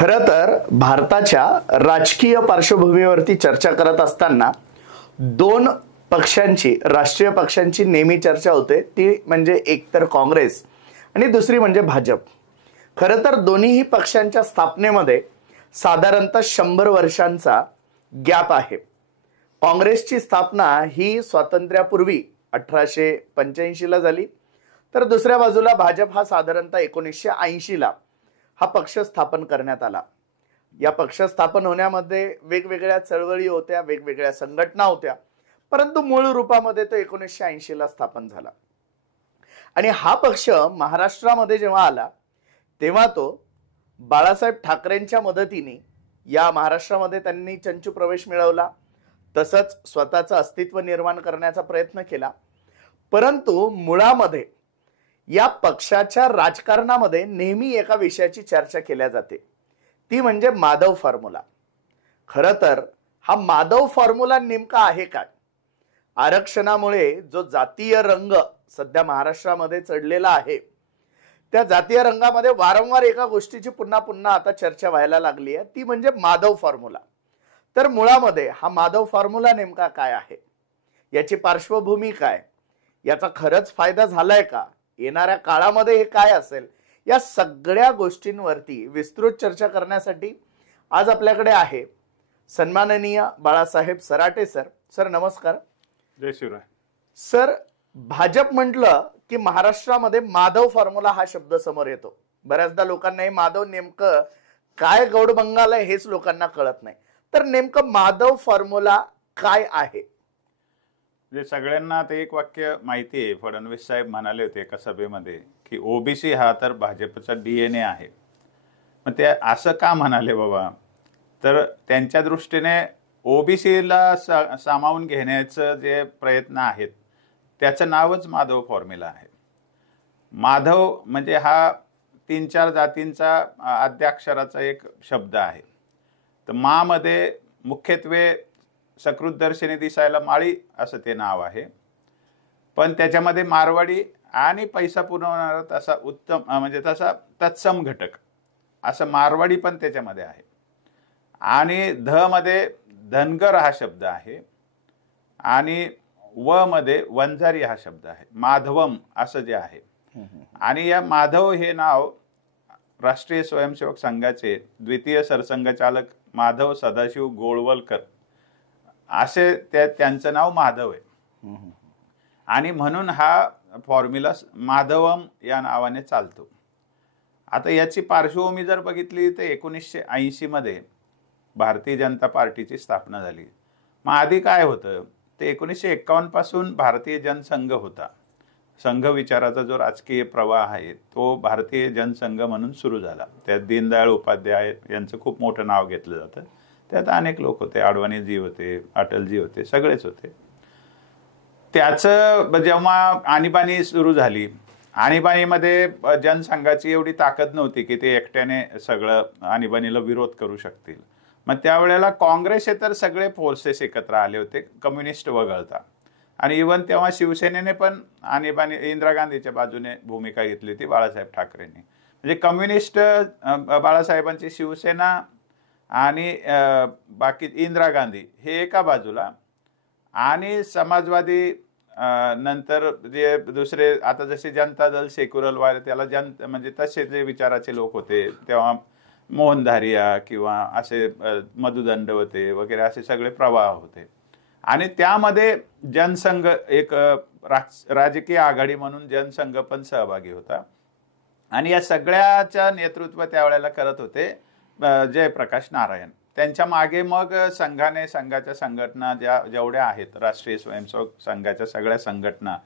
खरं तर भारताच्या राजकीय पार्श्वभूमीवरती चर्चा करत असताना दोन पक्षांची राष्ट्रीय पक्षांची नेहमी चर्चा होते, ती म्हणजे एक तर काँग्रेस आणि दुसरी म्हणजे भाजप. खरं तर दोन्ही पक्षांच्या स्थापनेमध्ये साधारणतः 100 वर्षांचा गॅप आहे. काँग्रेसची स्थापना ही स्वातंत्र्यापूर्वी 1885 ला झाली, तर दुसऱ्या बाजूला भाजप हा साधारणतः 1980 ला हा पक्ष स्थापन करण्यात आला. या पक्ष स्थापन होण्यामध्ये वेगवेगळ्या चळवळी होत्या, वेगवेगळ्या संघटना होत्या, परंतु मूळ रूपामध्ये तो 1980 ला स्थापन झाला. आणि हा पक्ष महाराष्ट्रामध्ये जेव्हा आला तेव्हा तो बाळासाहेब ठाकरेंच्या मदतीने या महाराष्ट्रामध्ये त्यांनी चंचू प्रवेश मिळवला, तसंच स्वतःचं अस्तित्व निर्माण करण्याचा प्रयत्न केला. परंतु मुळामध्ये या पक्षाच्या राजकारणामध्ये नेहमी एका विषयाची चर्चा केल्या जाते, ती म्हणजे माधव फॉर्म्युला. खरं तर हा माधव फॉर्म्युला नेमका आहे काय? आरक्षणामुळे जो जातीय रंग सध्या महाराष्ट्रामध्ये चढलेला आहे, त्या जातीय रंगामध्ये वारंवार एका गोष्टीची पुन्हा पुन्हा आता चर्चा व्हायला लागली आहे, ती म्हणजे माधव फॉर्म्युला. तर मुळामध्ये हा माधव फॉर्म्युला नेमका काय आहे, याची पार्श्वभूमी काय, याचा खरंच फायदा झालाय का, येणाऱ्या काळामध्ये हे काय असेल, या सगळ्या गोष्टींवरती विस्तृत चर्चा करण्यासाठी आज आपल्याकडे आहे सन्माननीय बाळासाहेब सराटे सर. सर नमस्कार. जय शिवराय. सर, भाजप म्हटलं की महाराष्ट्रामध्ये माधव फॉर्म्युला हा शब्द समोर येतो. बऱ्याचदा लोकांना हे माधव नेमकं काय गौडबंगाल आहे हेच लोकांना कळत नाही. तर नेमकं माधव फॉर्म्युला काय आहे? म्हणजे सगळ्यांना ते एक वाक्य माहिती आहे. फडणवीस साहेब म्हणाले होते एका सभेमध्ये की ओबीसी हा तर भाजपचा DNA आहे. मग ते असं का म्हणाले बाबा? तर त्यांच्या दृष्टीने ओबीसीला सामावून घेण्याचं जे प्रयत्न आहेत त्याचं नावच माधव फॉर्म्युला आहे. माधव म्हणजे हा 3-4 जातींचा आद्याक्षराचा एक शब्द आहे. तर मा मध्ये मुख्यत्वे सकृतदर्शनी दिसायला माळी असं ते नाव आहे, पण त्याच्यामध्ये मारवाडी आणि पैसा पुरवणारा तसा उत्तम म्हणजे तसा तत्सम घटक असं मारवाडी पण त्याच्यामध्ये आहे. आणि ध मध्ये धनगर हा शब्द आहे आणि व मध्ये वंजारी हा शब्द आहे. माधवम असं जे आहे. आणि या माधव हे नाव राष्ट्रीय स्वयंसेवक संघाचे द्वितीय सरसंघचालक माधव सदाशिव गोळवलकर असे त्यांचं नाव माधव आहे. आणि म्हणून हा फॉर्म्युला माधवम या नावाने चालतो. आता याची पार्श्वभूमी जर बघितली तर 1980 मध्ये भारतीय जनता पार्टीची स्थापना झाली. मग आधी काय होतं ते 1951 पासून भारतीय जनसंघ होता. संघ विचाराचा जो राजकीय प्रवाह आहे तो भारतीय जनसंघ म्हणून सुरू झाला. त्यात दीनदयाळ उपाध्याय यांचं खूप मोठं नाव घेतलं जातं. त्यात अनेक लोक होते, अडवाणीजी होते, अटलजी होते, सगळेच होते. त्याचं जेव्हा आणीबाणी सुरू झाली, आणीबाणीमध्ये जनसंघाची एवढी ताकद नव्हती की ते एकट्याने सगळं आणीबाणीला विरोध करू शकतील. मग त्यावेळेला काँग्रेसचे सगळे फोर्सेस एकत्र आले होते, कम्युनिस्ट वगळता. आणि इव्हन तेव्हा शिवसेनेने पण आणीबाणी इंदिरा गांधीच्या बाजूने भूमिका घेतली होती बाळासाहेब ठाकरेंनी. म्हणजे कम्युनिस्ट बाळासाहेबांची शिवसेना आणि बाकी इंदिरा गांधी हे एका बाजूला, आणि समाजवादी नंतर जे दुसरे आता जसे जनता दल सेक्युलर वाले त्याला म्हणजे तसे जे विचाराचे लोक होते तेव्हा मोहन धारिया किंवा असे मधु दंडवते वगैरे असे सगळे प्रवाह होते. आणि त्यामध्ये जनसंघ एक राजकीय आघाडी म्हणून जनसंघ पण सहभागी होता. आणि या सगळ्याच्या नेतृत्व त्यावेळेला करत होते जयप्रकाश नारायण. त्यांच्या मागे मग संघाने संघाच्या संघटना जेवढ्या आहेत, राष्ट्रीय स्वयंसेवक संघाच्या सगळ्या संघटना,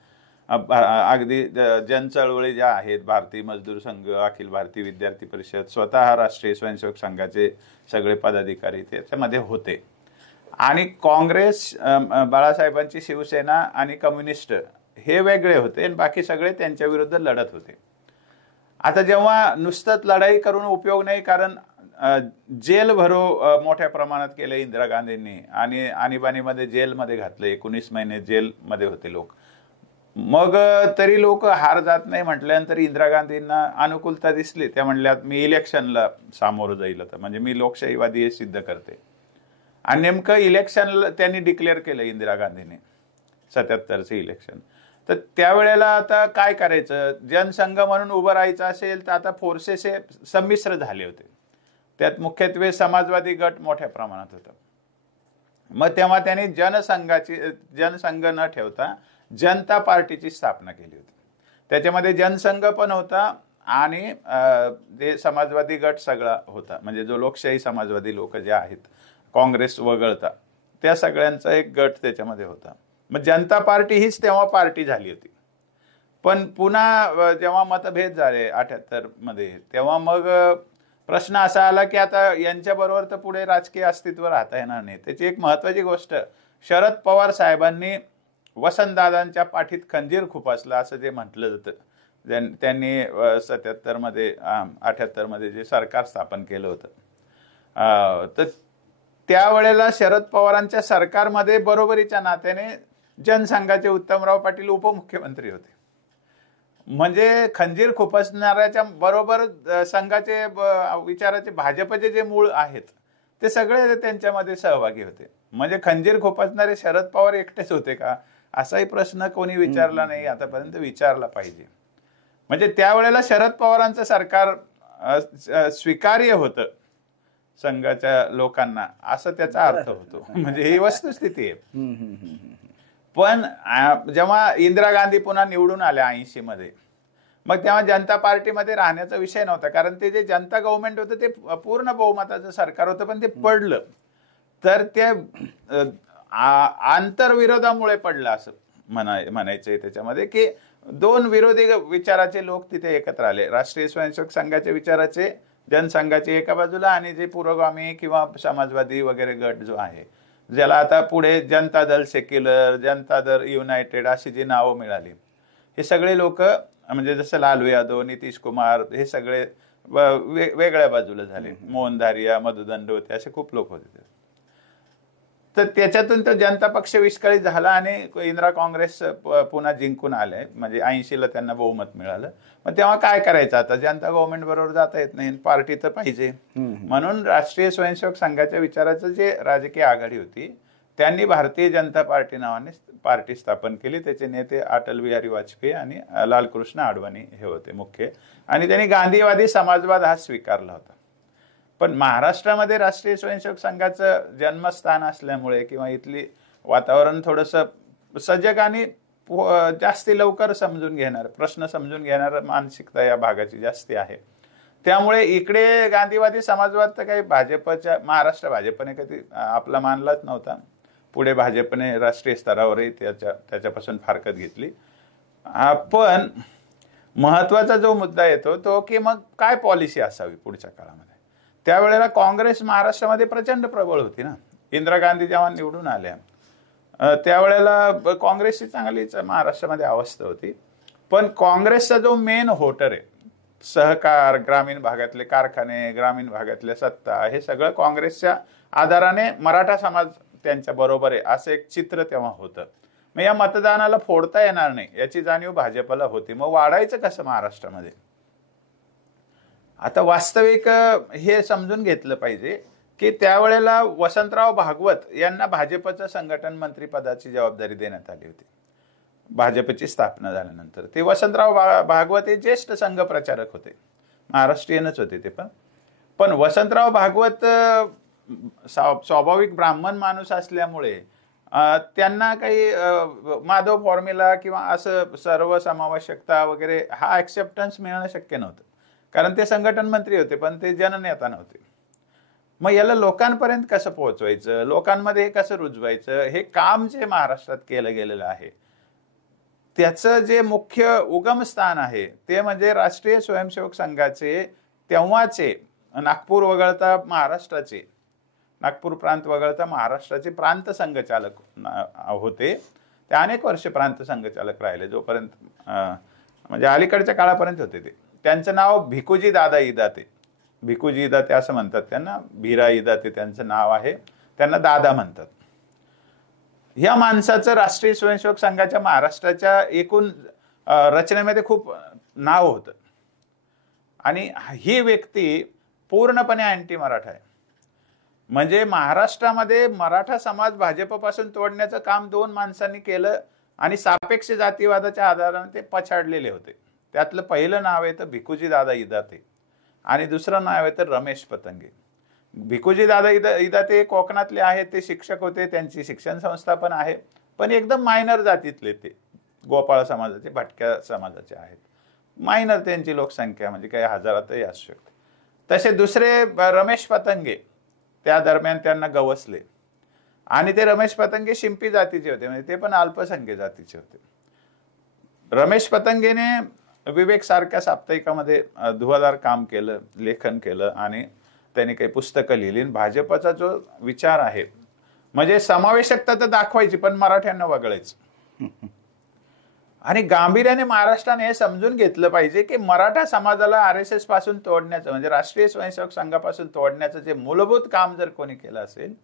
अगदी जनचळवळी ज्या आहेत, भारतीय मजदूर संघ, अखिल भारतीय विद्यार्थी परिषद, स्वतः राष्ट्रीय स्वयंसेवक संघाचे सगळे पदाधिकारी त्याच्यामध्ये होते. आणि काँग्रेस, बाळासाहेबांची शिवसेना आणि कम्युनिस्ट हे वेगळे होते आणि बाकी सगळे त्यांच्या विरुद्ध लढत होते. आता जेव्हा नुसतंच लढाई करून उपयोग नाही, कारण जेल भरो मोठ्या प्रमाणात केलं इंदिरा गांधींनी आणि आणीबाणीमध्ये जेलमध्ये घातलं. 19 महिने जेलमध्ये होते लोक. मग तरी लोक हार जात नाही म्हटल्यानंतर इंदिरा गांधींना अनुकूलता दिसली. त्या म्हणल्या मी इलेक्शनला सामोरं जाईल, आता म्हणजे मी लोकशाहीवादी हे सिद्ध करते. आणि नेमकं इलेक्शनला त्यांनी डिक्लेअर केलं इंदिरा गांधीने 77चं इलेक्शन. तर त्यावेळेला आता काय करायचं, जनसंघ म्हणून उभं राहायचं असेल तर आता फोर्सेस हे संमिश्र झाले होते. त्यात मुख्यत्वे समाजवादी गट मोठ्या प्रमाणात होता. मग तेव्हा त्यांनी जनसंघ न ठेवता जनता पार्टीची स्थापना केली होती. त्याच्यामध्ये जनसंघ पण होता आणि जे समाजवादी गट सगळा होता, म्हणजे जो लोकशाही समाजवादी लोक जे आहेत काँग्रेस वगळता त्या सगळ्यांचा एक गट त्याच्यामध्ये होता. मग जनता पार्टी हीच तेव्हा पार्टी झाली होती. पण पुन्हा जेव्हा मतभेद झाले 78 मध्ये, तेव्हा मग प्रश्न असा आला की आता यांच्याबरोबर तर पुढे राजकीय अस्तित्व राहता येणार नाही. त्याची एक महत्वाची गोष्ट, शरद पवार साहेबांनी वसंतदादांच्या पाठीत खंजीर खुपसला असं जे म्हटलं जातं. त्यांनी 77 मध्ये 78 मध्ये जे सरकार स्थापन केलं होतं, तर त्यावेळेला शरद पवारांच्या सरकारमध्ये बरोबरीच्या नात्याने जनसंघाचे उत्तमराव पाटील उपमुख्यमंत्री होते. म्हणजे खंजीर खुपसणाऱ्याच्या बरोबर संघाचे विचाराचे भाजपचे जे मूळ आहेत ते सगळे त्यांच्यामध्ये सहभागी होते. म्हणजे खंजीर खुपसणारे शरद पवार एकटेच होते का, असाही प्रश्न कोणी विचारला नाही आतापर्यंत, विचारला पाहिजे. म्हणजे त्यावेळेला शरद पवारांचं सरकार स्वीकार्य होतं संघाच्या लोकांना, असं त्याचा अर्थ होतो. म्हणजे ही वस्तुस्थिती आहे. पण जेव्हा इंदिरा गांधी पुन्हा निवडून आल्या 80 मध्ये, मग तेव्हा जनता पार्टीमध्ये राहण्याचा विषय नव्हता, कारण ते जे जनता गव्हर्नमेंट होतं ते पूर्ण बहुमताचं सरकार होतं, पण ते पडलं. तर ते आंतरविरोधामुळे पडलं असं म्हणायचंय त्याच्यामध्ये, की दोन विरोधी विचाराचे लोक तिथे एकत्र आले. राष्ट्रीय स्वयंसेवक संघाचे विचाराचे जनसंघाचे एका बाजूला आणि जे पुरोगामी किंवा समाजवादी वगैरे गट जो आहे, ज्याला आता पुढे जनता दल सेक्युलर, जनता दल युनायटेड अशी जी नावं मिळाली, हे सगळे लोक म्हणजे जसं लालू यादव, नितीश कुमार, हे सगळे वेगळ्या बाजूला झाले. मोहन धारिया, मधुदंड होते, असे खूप लोक होते. तर त्याच्यातून तो जनता पक्ष विस्कळीत झाला आणि इंदिरा काँग्रेस पुन्हा जिंकून आले. म्हणजे 80ला त्यांना बहुमत मिळालं. मग तेव्हा काय करायचं, आता जनता गव्हर्नमेंट बरोबर जाता येत नाही, पार्टी तर पाहिजे. म्हणून राष्ट्रीय स्वयंसेवक संघाच्या विचाराचं जे राजकीय आघाडी होती, त्यांनी भारतीय जनता पार्टी नावाने पार्टी स्थापन केली. त्याचे नेते अटल बिहारी वाजपेयी आणि लालकृष्ण अडवाणी हे होते मुख्य, आणि त्यांनी गांधीवादी समाजवाद हा स्वीकारला होता. पण महाराष्ट्रामध्ये राष्ट्रीय स्वयंसेवक संघाचं जन्मस्थान असल्यामुळे किंवा इथली वातावरण थोडंसं सजग आणि जास्ती लवकर समजून घेणार, प्रश्न समजून घेणार मानसिकता या भागाची जास्ती आहे. त्यामुळे इकडे गांधीवादी समाजवाद तर काही भाजपच्या, महाराष्ट्र भाजपने कधी आपला मानलाच नव्हता. पुढे भाजपने राष्ट्रीय स्तरावरही त्याच्यापासून फारकत घेतली. पण महत्वाचा जो मुद्दा येतो तो की मग काय पॉलिसी असावी पुढच्या काळामध्ये. त्यावेळेला काँग्रेस महाराष्ट्रामध्ये प्रचंड प्रबळ होती ना. इंदिरा गांधी जेव्हा निवडून आल्या त्यावेळेला काँग्रेसची चांगलीच महाराष्ट्रामध्ये अवस्था होती. पण काँग्रेसचा जो मेन व्होटर आहे, सहकार, ग्रामीण भागातले कारखाने, ग्रामीण भागातल्या सत्ता, हे सगळं काँग्रेसच्या आधाराने मराठा समाज त्यांच्या बरोबर आहे असं एक चित्र तेव्हा होतं. मग या मतदानाला फोडता येणार नाही याची जाणीव भाजपला होती. मग वाढायचं कसं महाराष्ट्रामध्ये. आता वास्तविक हे समजून घेतलं पाहिजे की त्यावेळेला वसंतराव भागवत यांना भाजपचं संघटन मंत्री पदाची जबाबदारी देण्यात आली होती. भाजपची स्थापना झाल्यानंतर ते वसंतराव भागवत हे ज्येष्ठ संघ प्रचारक होते, महाराष्ट्रीयनच होते ते. पण वसंतराव भागवत स्वाभाविक ब्राह्मण माणूस असल्यामुळे त्यांना काही माधव फॉर्म्युला किंवा असं सर्वसमावेशकता वगैरे हा ऍक्सेप्टन्स मिळणं शक्य नव्हतं, कारण ते संघटन मंत्री होते पण ते जननेता नव्हते. मग याला लोकांपर्यंत कसं पोहोचवायचं, लोकांमध्ये कसं रुजवायचं, हे काम जे महाराष्ट्रात केलं गेलेलं आहे त्याचं जे मुख्य उगमस्थान आहे ते म्हणजे राष्ट्रीय स्वयंसेवक संघाचे तेव्हाचे नागपूर वगळता महाराष्ट्राचे, नागपूर प्रांत वगळता महाराष्ट्राचे प्रांत संघचालक होते. ते अनेक वर्ष प्रांत संघचालक राहिले, जोपर्यंत म्हणजे अलीकडच्या काळापर्यंत होते ते. त्यांचं नाव भिकुजी दादा इदाते, भिकुजी इदाते असं म्हणतात त्यांना, भिरा इदाते त्यांचं नाव आहे, त्यांना दादा म्हणतात. ह्या माणसाचं राष्ट्रीय स्वयंसेवक संघाच्या महाराष्ट्राच्या एकूण रचनेमध्ये खूप नाव होतं आणि ही व्यक्ती पूर्णपणे अँटी मराठा आहे. म्हणजे महाराष्ट्रामध्ये मराठा समाज भाजपपासून तोडण्याचं काम दोन माणसांनी केलं आणि सापेक्ष जातीवादाच्या आधाराने ते पछाडलेले होते. त्यातलं पहिलं नाव आहे तर भिकुजी दादा इदाते आणि दुसरं नाव आहे तर रमेश पतंगे. भिकुजी दादा इदाते कोकणातले आहेत, ते शिक्षक होते, त्यांची शिक्षण संस्था पण आहे, पण एकदम मायनर जातीतले, ते गोपाळ समाजाचे, भटक्या समाजाचे आहेत. मायनर त्यांची लोकसंख्या म्हणजे काही हजारातही असू शकते. तसे दुसरे रमेश पतंगे त्या दरम्यान त्यांना गवसले आणि ते रमेश पतंगे शिंपी जातीचे होते, म्हणजे ते पण अल्पसंख्य जातीचे होते. रमेश पतंगेने विवेक सारख्या साप्ताहिकामध्ये धुवाधार काम केलं, लेखन केलं आणि त्यांनी काही पुस्तकं लिहिली. भाजपचा जो विचार आहे म्हणजे समावेशकता तर दाखवायची पण मराठ्यांना वगळायचं. आणि गांभीर्याने महाराष्ट्राने हे समजून घेतलं पाहिजे की मराठा समाजाला RSS पासून तोडण्याचं म्हणजे राष्ट्रीय स्वयंसेवक संघापासून तोडण्याचं जे मूलभूत काम जर कोणी केलं असेल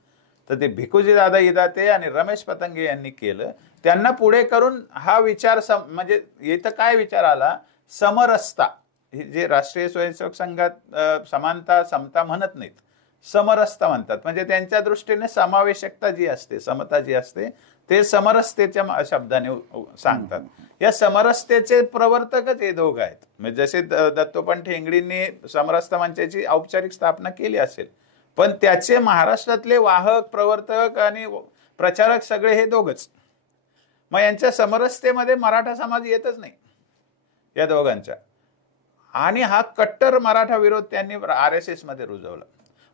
तर ते भिकुजी दादा इदाते आणि रमेश पतंगे यांनी केलं. त्यांना पुढे करून हा विचार म्हणजे इथं काय विचार आला, समरसता. जे राष्ट्रीय स्वयंसेवक संघात समानता समता म्हणत नाहीत, समरसता म्हणतात. म्हणजे त्यांच्या दृष्टीने समावेशकता जी असते, समता जी असते, ते समरसतेच्या शब्दाने सांगतात. या समरसतेचे प्रवर्तकच हे दोघं आहेत. म्हणजे जसे दत्तोपंत ठेंगडींनी समरसता मंचाची औपचारिक स्थापना केली असेल, पण त्याचे महाराष्ट्रातले वाहक, प्रवर्तक आणि प्रचारक सगळे हे दोघच. मग यांच्या समरसतेमध्ये मराठा समाज येतच नाही या दोघांच्या. आणि हा कट्टर मराठा विरोध त्यांनी RSS मध्ये रुजवला.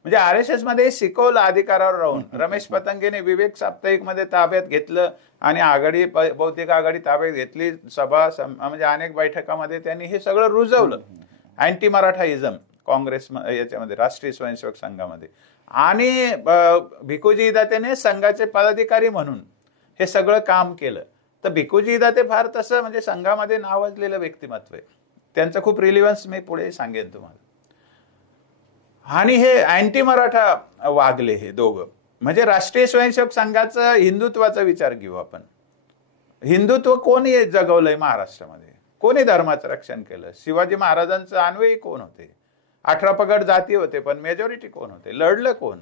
म्हणजे RSS मध्ये शिकवलं अधिकारावर राहून. रमेश पतंगेने विवेक साप्ताहिक मध्ये ताब्यात घेतलं आणि आघाडी, बौद्धिक आघाडी ताब्यात घेतली. सभा म्हणजे अनेक बैठकामध्ये त्यांनी हे सगळं रुजवलं. अँटी मराठाइझम काँग्रेस याच्यामध्ये, राष्ट्रीय स्वयंसेवक संघामध्ये. आणि भिकुजी इदातेने संघाचे पदाधिकारी म्हणून हे सगळं काम केलं. तर भिकुजी इदाते फार तसं म्हणजे संघामध्ये नावाजलेलं व्यक्तिमत्व आहे. त्यांचं खूप रिलिव्हन्स मी पुढे सांगेन तुम्हाला. आणि हे अँटी मराठा वागले हे दोघं. म्हणजे राष्ट्रीय स्वयंसेवक संघाचा हिंदुत्वाचा विचार घेऊ आपण. हिंदुत्व कोणी जगवलंय महाराष्ट्रामध्ये? कोणी धर्माचं रक्षण केलं? शिवाजी महाराजांचं अन्वयी कोण होते? 18 पगड जाती होते, पण मेजॉरिटी कोण होते? लढलं कोण?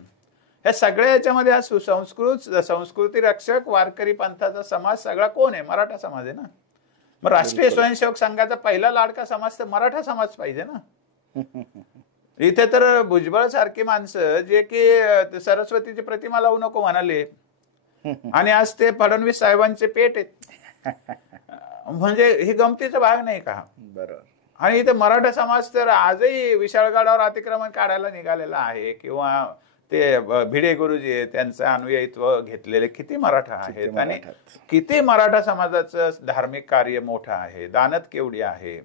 या सगळ्या याच्यामध्ये हा संस्कृती रक्षक वारकरी पंथाचा समाज सगळा कोण आहे? मराठा समाज आहे ना. मग राष्ट्रीय स्वयंसेवक संघाचा पहिला लाडका समाज तर मराठा समाज पाहिजे ना. इथे तर भुजबळ सारखी माणसं जे की सरस्वतीची प्रतिमा लावू नको म्हणाले आणि आज ते फडणवीस साहेबांचे पेट आहेत. म्हणजे ही गमतीचा भाग नाही का? बरोबर. आणि इथे मराठा समाज तर आजही विशाळगडावर अतिक्रमण काढायला निघालेला आहे. किंवा ते भिडे गुरुजी आहेत, त्यांचं अनुयायित्व घेतलेले किती मराठा आहेत आणि किती मराठा समाजाचं धार्मिक कार्य मोठं आहे, दानत केवढी आहे.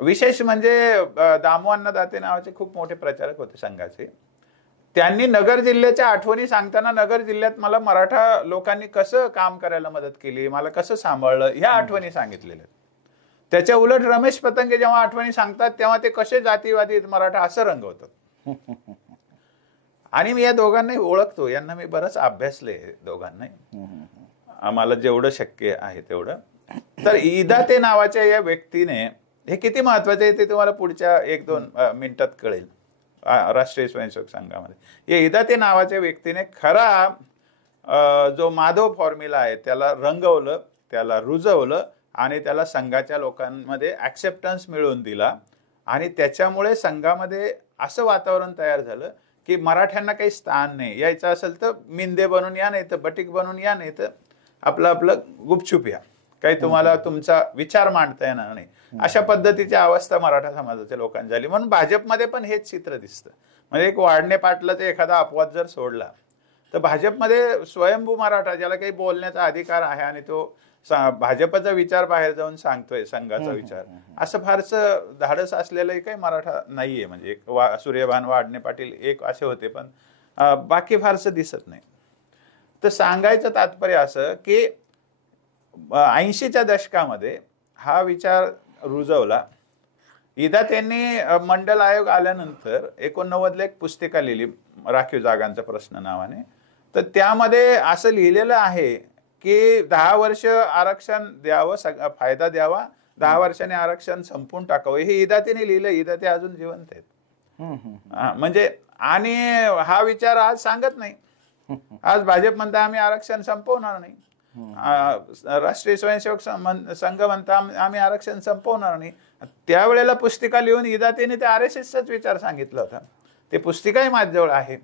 विशेष म्हणजे दामू अन्नदाते नावाचे खूप मोठे प्रचारक होते संघाचे. त्यांनी नगर जिल्ह्याच्या आठवणी सांगताना नगर जिल्ह्यात मला मराठा लोकांनी कसं काम करायला मदत केली, मला कसं सांभाळलं, ह्या आठवणी सांगितलेल्या. त्याच्या उलट रमेश पतंगे जेव्हा आठवणी सांगतात तेव्हा ते कसे जातीवादी मराठा असं रंगवतात. आणि मी या दोघांनाही ओळखतो, यांना मी बरंच अभ्यासले दोघांनाही, आम्हाला जेवढं शक्य आहे तेवढं. तर इदाते नावाच्या या व्यक्तीने, हे किती महत्वाचे आहे ते तुम्हाला पुढच्या 1-2 मिनिटात कळेल. राष्ट्रीय स्वयंसेवक संघामध्ये या इदाते नावाच्या व्यक्तीने खरा जो माधव फॉर्म्युला आहे त्याला रंगवलं, त्याला रुजवलं आणि त्याला संघाच्या लोकांमध्ये ऍक्सेप्टन्स मिळवून दिला. आणि त्याच्यामुळे संघामध्ये असं वातावरण तयार झालं की मराठ्यांना काही स्थान नाही. यायचं असेल तर मिंदे बनून या, नाही तर बटीक बनून या, नाही तर आपलं गुपचूप या, काही तुम्हाला तुमचा विचार मांडता येणार नाही. अशा पद्धतीची अवस्था मराठा समाजाच्या लोकांची झाली. म्हणून भाजपमध्ये पण हेच चित्र दिसतं. म्हणजे एक वाढणे पाटलाचा एखादा अपवाद जर सोडला तर भाजपमध्ये स्वयंभू मराठा, ज्याला काही बोलण्याचा अधिकार आहे आणि तो भाजपचा विचार बाहेर जाऊन सांगतोय, संघाचा विचार, असं फारसं धाडस असलेलं काही मराठा नाहीये. म्हणजे एक सूर्यभान वाढणे पाटील एक असे होते, पण बाकी फारसं दिसत नाही. तर सांगायचं तात्पर्य असं की 80च्या दशकामध्ये हा विचार रुजवला. इदातेंनी मंडल आयोग आल्यानंतर 89ला एक पुस्तिका लिहिली, राखीव जागांचा प्रश्न नावाने. तर त्यामध्ये असं लिहिलेलं आहे की 10 वर्ष आरक्षण द्यावं, फायदा द्यावा, 10 वर्षांनी आरक्षण संपून टाकावं, हे इदातीने लिहिलं. इदाते अजून जिवंत आहेत. म्हणजे आणि हा विचार आज सांगत नाही. आज भाजप म्हणता आम्ही आरक्षण संपवणार नाही, राष्ट्रीय स्वयंसेवक संघ म्हणता आम्ही आरक्षण संपवणार नाही. त्यावेळेला पुस्तिका लिहून इदातीने ते RSSचाच विचार सांगितला होता. ते पुस्तिकाही माझ्याजवळ आहे.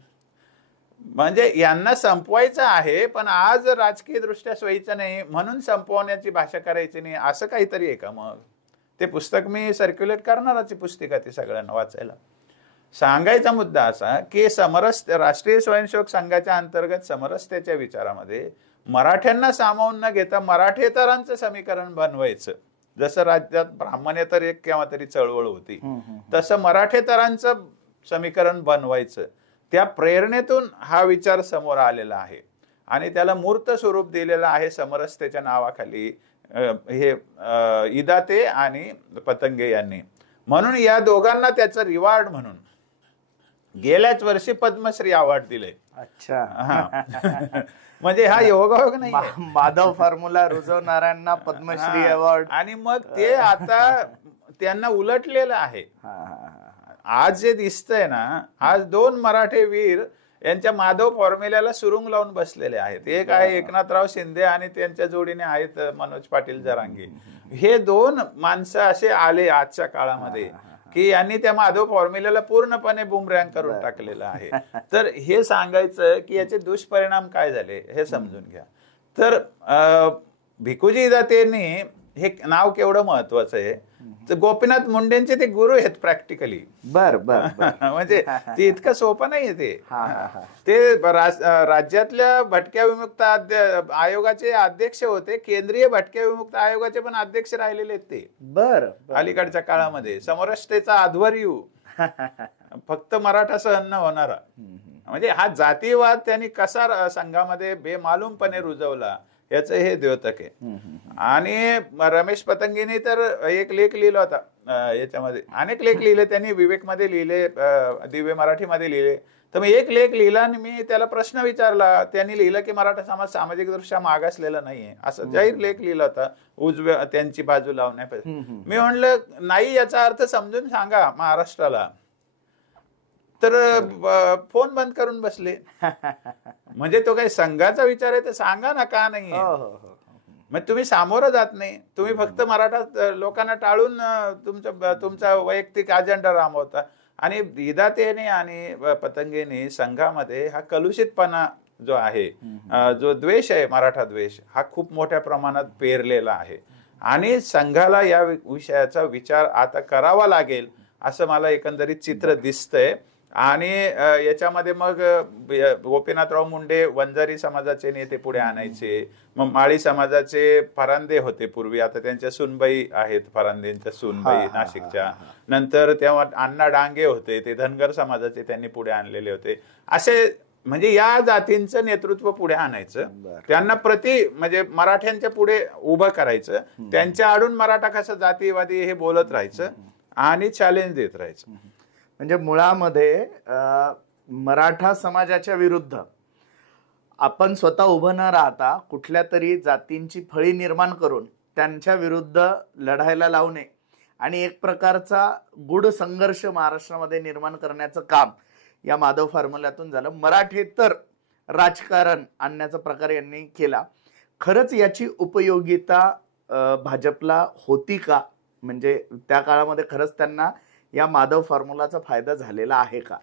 म्हणजे यांना संपवायचं आहे, पण आज राजकीय दृष्ट्या सोयीचं नाही म्हणून संपवण्याची भाषा करायची नाही, असं काहीतरी आहे का? मग ते पुस्तक मी सर्क्युलेट करणारच, पुस्तिका ती सगळ्यांना वाचायला. सांगायचा मुद्दा असा की राष्ट्रीय स्वयंसेवक संघाच्या अंतर्गत समरसतेच्या विचारामध्ये मराठ्यांना सामावून न घेता मराठेतरांचं समीकरण बनवायचं. जसं राज्यात ब्राह्मणेतर एक केव्हा तरी चळवळ होती, तसं मराठेतरांचं समीकरण बनवायचं. त्या प्रेरणेतून हा विचार समोर आलेला आहे आणि त्याला मूर्त स्वरूप दिलेलं आहे समरसतेच्या नावाखाली हे इदाते आणि पतंगे यांनी. म्हणून या दोघांना त्याचं रिवॉर्ड म्हणून गेल्याच वर्षी पद्मश्री अवॉर्ड दिले. अच्छा. म्हणजे हा योगायोग नाही. माधव फॉर्म्युला रुजवणाऱ्यांना पद्मश्री अवॉर्ड. आणि मग ते आता त्यांना उलटलेलं आहे. आज जे दिसतंय ना, आज 2 मराठे वीर यांच्या माधव फॉर्म्युल्याला सुरुंग लावून बसलेले आहेत. एक आहे एकनाथराव शिंदे आणि त्यांच्या जोडीने आहेत मनोज पाटील जरांगे. हे 2 माणसं असे आले आजच्या काळामध्ये की यांनी त्या माधव फॉर्म्युल्याला पूर्णपणे बुमरँग करून टाकलेलं आहे. तर हे सांगायचं की याचे दुष्परिणाम काय झाले हे समजून घ्या. तर भिकुजी इदातेंनी हे नाव केवढं महत्वाचं आहे. तर गोपीनाथ मुंडेंचे ते गुरु आहेत प्रॅक्टिकली. बर बर. म्हणजे ते इतकं सोपं नाहीये. ते राज्यातल्या भटक्या विमुक्त आयोगाचे अध्यक्ष होते. केंद्रीय भटक्या विमुक्त आयोगाचे पण अध्यक्ष राहिलेले आहेत ते. बर. अलीकडच्या काळामध्ये समरसतेचा आध्वर्यू फक्त मराठा सहन न होणारा. म्हणजे हा जातीवाद त्यांनी कसा संघामध्ये बेमालूमपणे रुजवला याचं हे द्योतक आहे. आणि रमेश पतंगेंनी तर एक लेख लिहिला होता याच्यामध्ये. अनेक लेख लिहिले त्यांनी, विवेकमध्ये लिहिले, दिव्य मराठीमध्ये लिहिले. तर मी एक लेख लिहिला आणि मी त्याला प्रश्न विचारला. त्यांनी लिहिलं की मराठा समाज सामाजिक दृष्ट्या मागासलेला नाहीये, असं जाहीर लेख लिहिला होता उजव्या त्यांची बाजू लावण्यापासून. मी म्हणलं नाही, याचा अर्थ समजून सांगा महाराष्ट्राला. तर फोन बंद करून बसले. म्हणजे तो काही संघाचा विचार आहे तर सांगा ना, का नाही? मग तुम्ही सामोरं जात नाही, तुम्ही फक्त मराठा लोकांना टाळून तुमचा वैयक्तिक अजेंडा राबवता. आणि इदातेने आणि पतंगेने संघामध्ये हा कलुषितपणा जो आहे, जो द्वेष आहे, मराठा द्वेष, हा खूप मोठ्या प्रमाणात पेरलेला आहे. आणि संघाला या विषयाचा विचार आता करावा लागेल असं मला एकंदरीत चित्र दिसतंय. आणि याच्यामध्ये मग गोपीनाथराव मुंडे वंजारी समाजाचे नेते पुढे आणायचे. मग माळी समाजाचे फरांदे होते पूर्वी, आता त्यांच्या सुनबाई आहेत, फरांदेंच्या सुनबाई नाशिकच्या. नंतर तेव्हा अण्णा डांगे होते, ते धनगर समाजाचे त्यांनी पुढे आणलेले होते. असे म्हणजे या जातींचं नेतृत्व पुढे आणायचं, त्यांना म्हणजे मराठ्यांच्या पुढे उभं करायचं, त्यांच्या आडून मराठा कसं जातीवादी हे बोलत राहायचं आणि चॅलेंज देत राहायचं. म्हणजे मुळामध्ये मराठा समाजाच्या विरुद्ध आपण स्वतः उभं न राहता कुठल्या तरी जातींची फळी निर्माण करून त्यांच्या विरुद्ध लढायला लावणे आणि एक प्रकारचा गूढ संघर्ष महाराष्ट्रामध्ये निर्माण करण्याचं काम या माधव फॉर्म्युल्यातून झालं. मराठेतर राजकारण आणण्याचा प्रकार यांनी केला. खरंच याची उपयोगिता भाजपला होती का? म्हणजे त्या काळामध्ये खरंच त्यांना या माधव फॉर्म्युलाचा फायदा झालेला आहे का?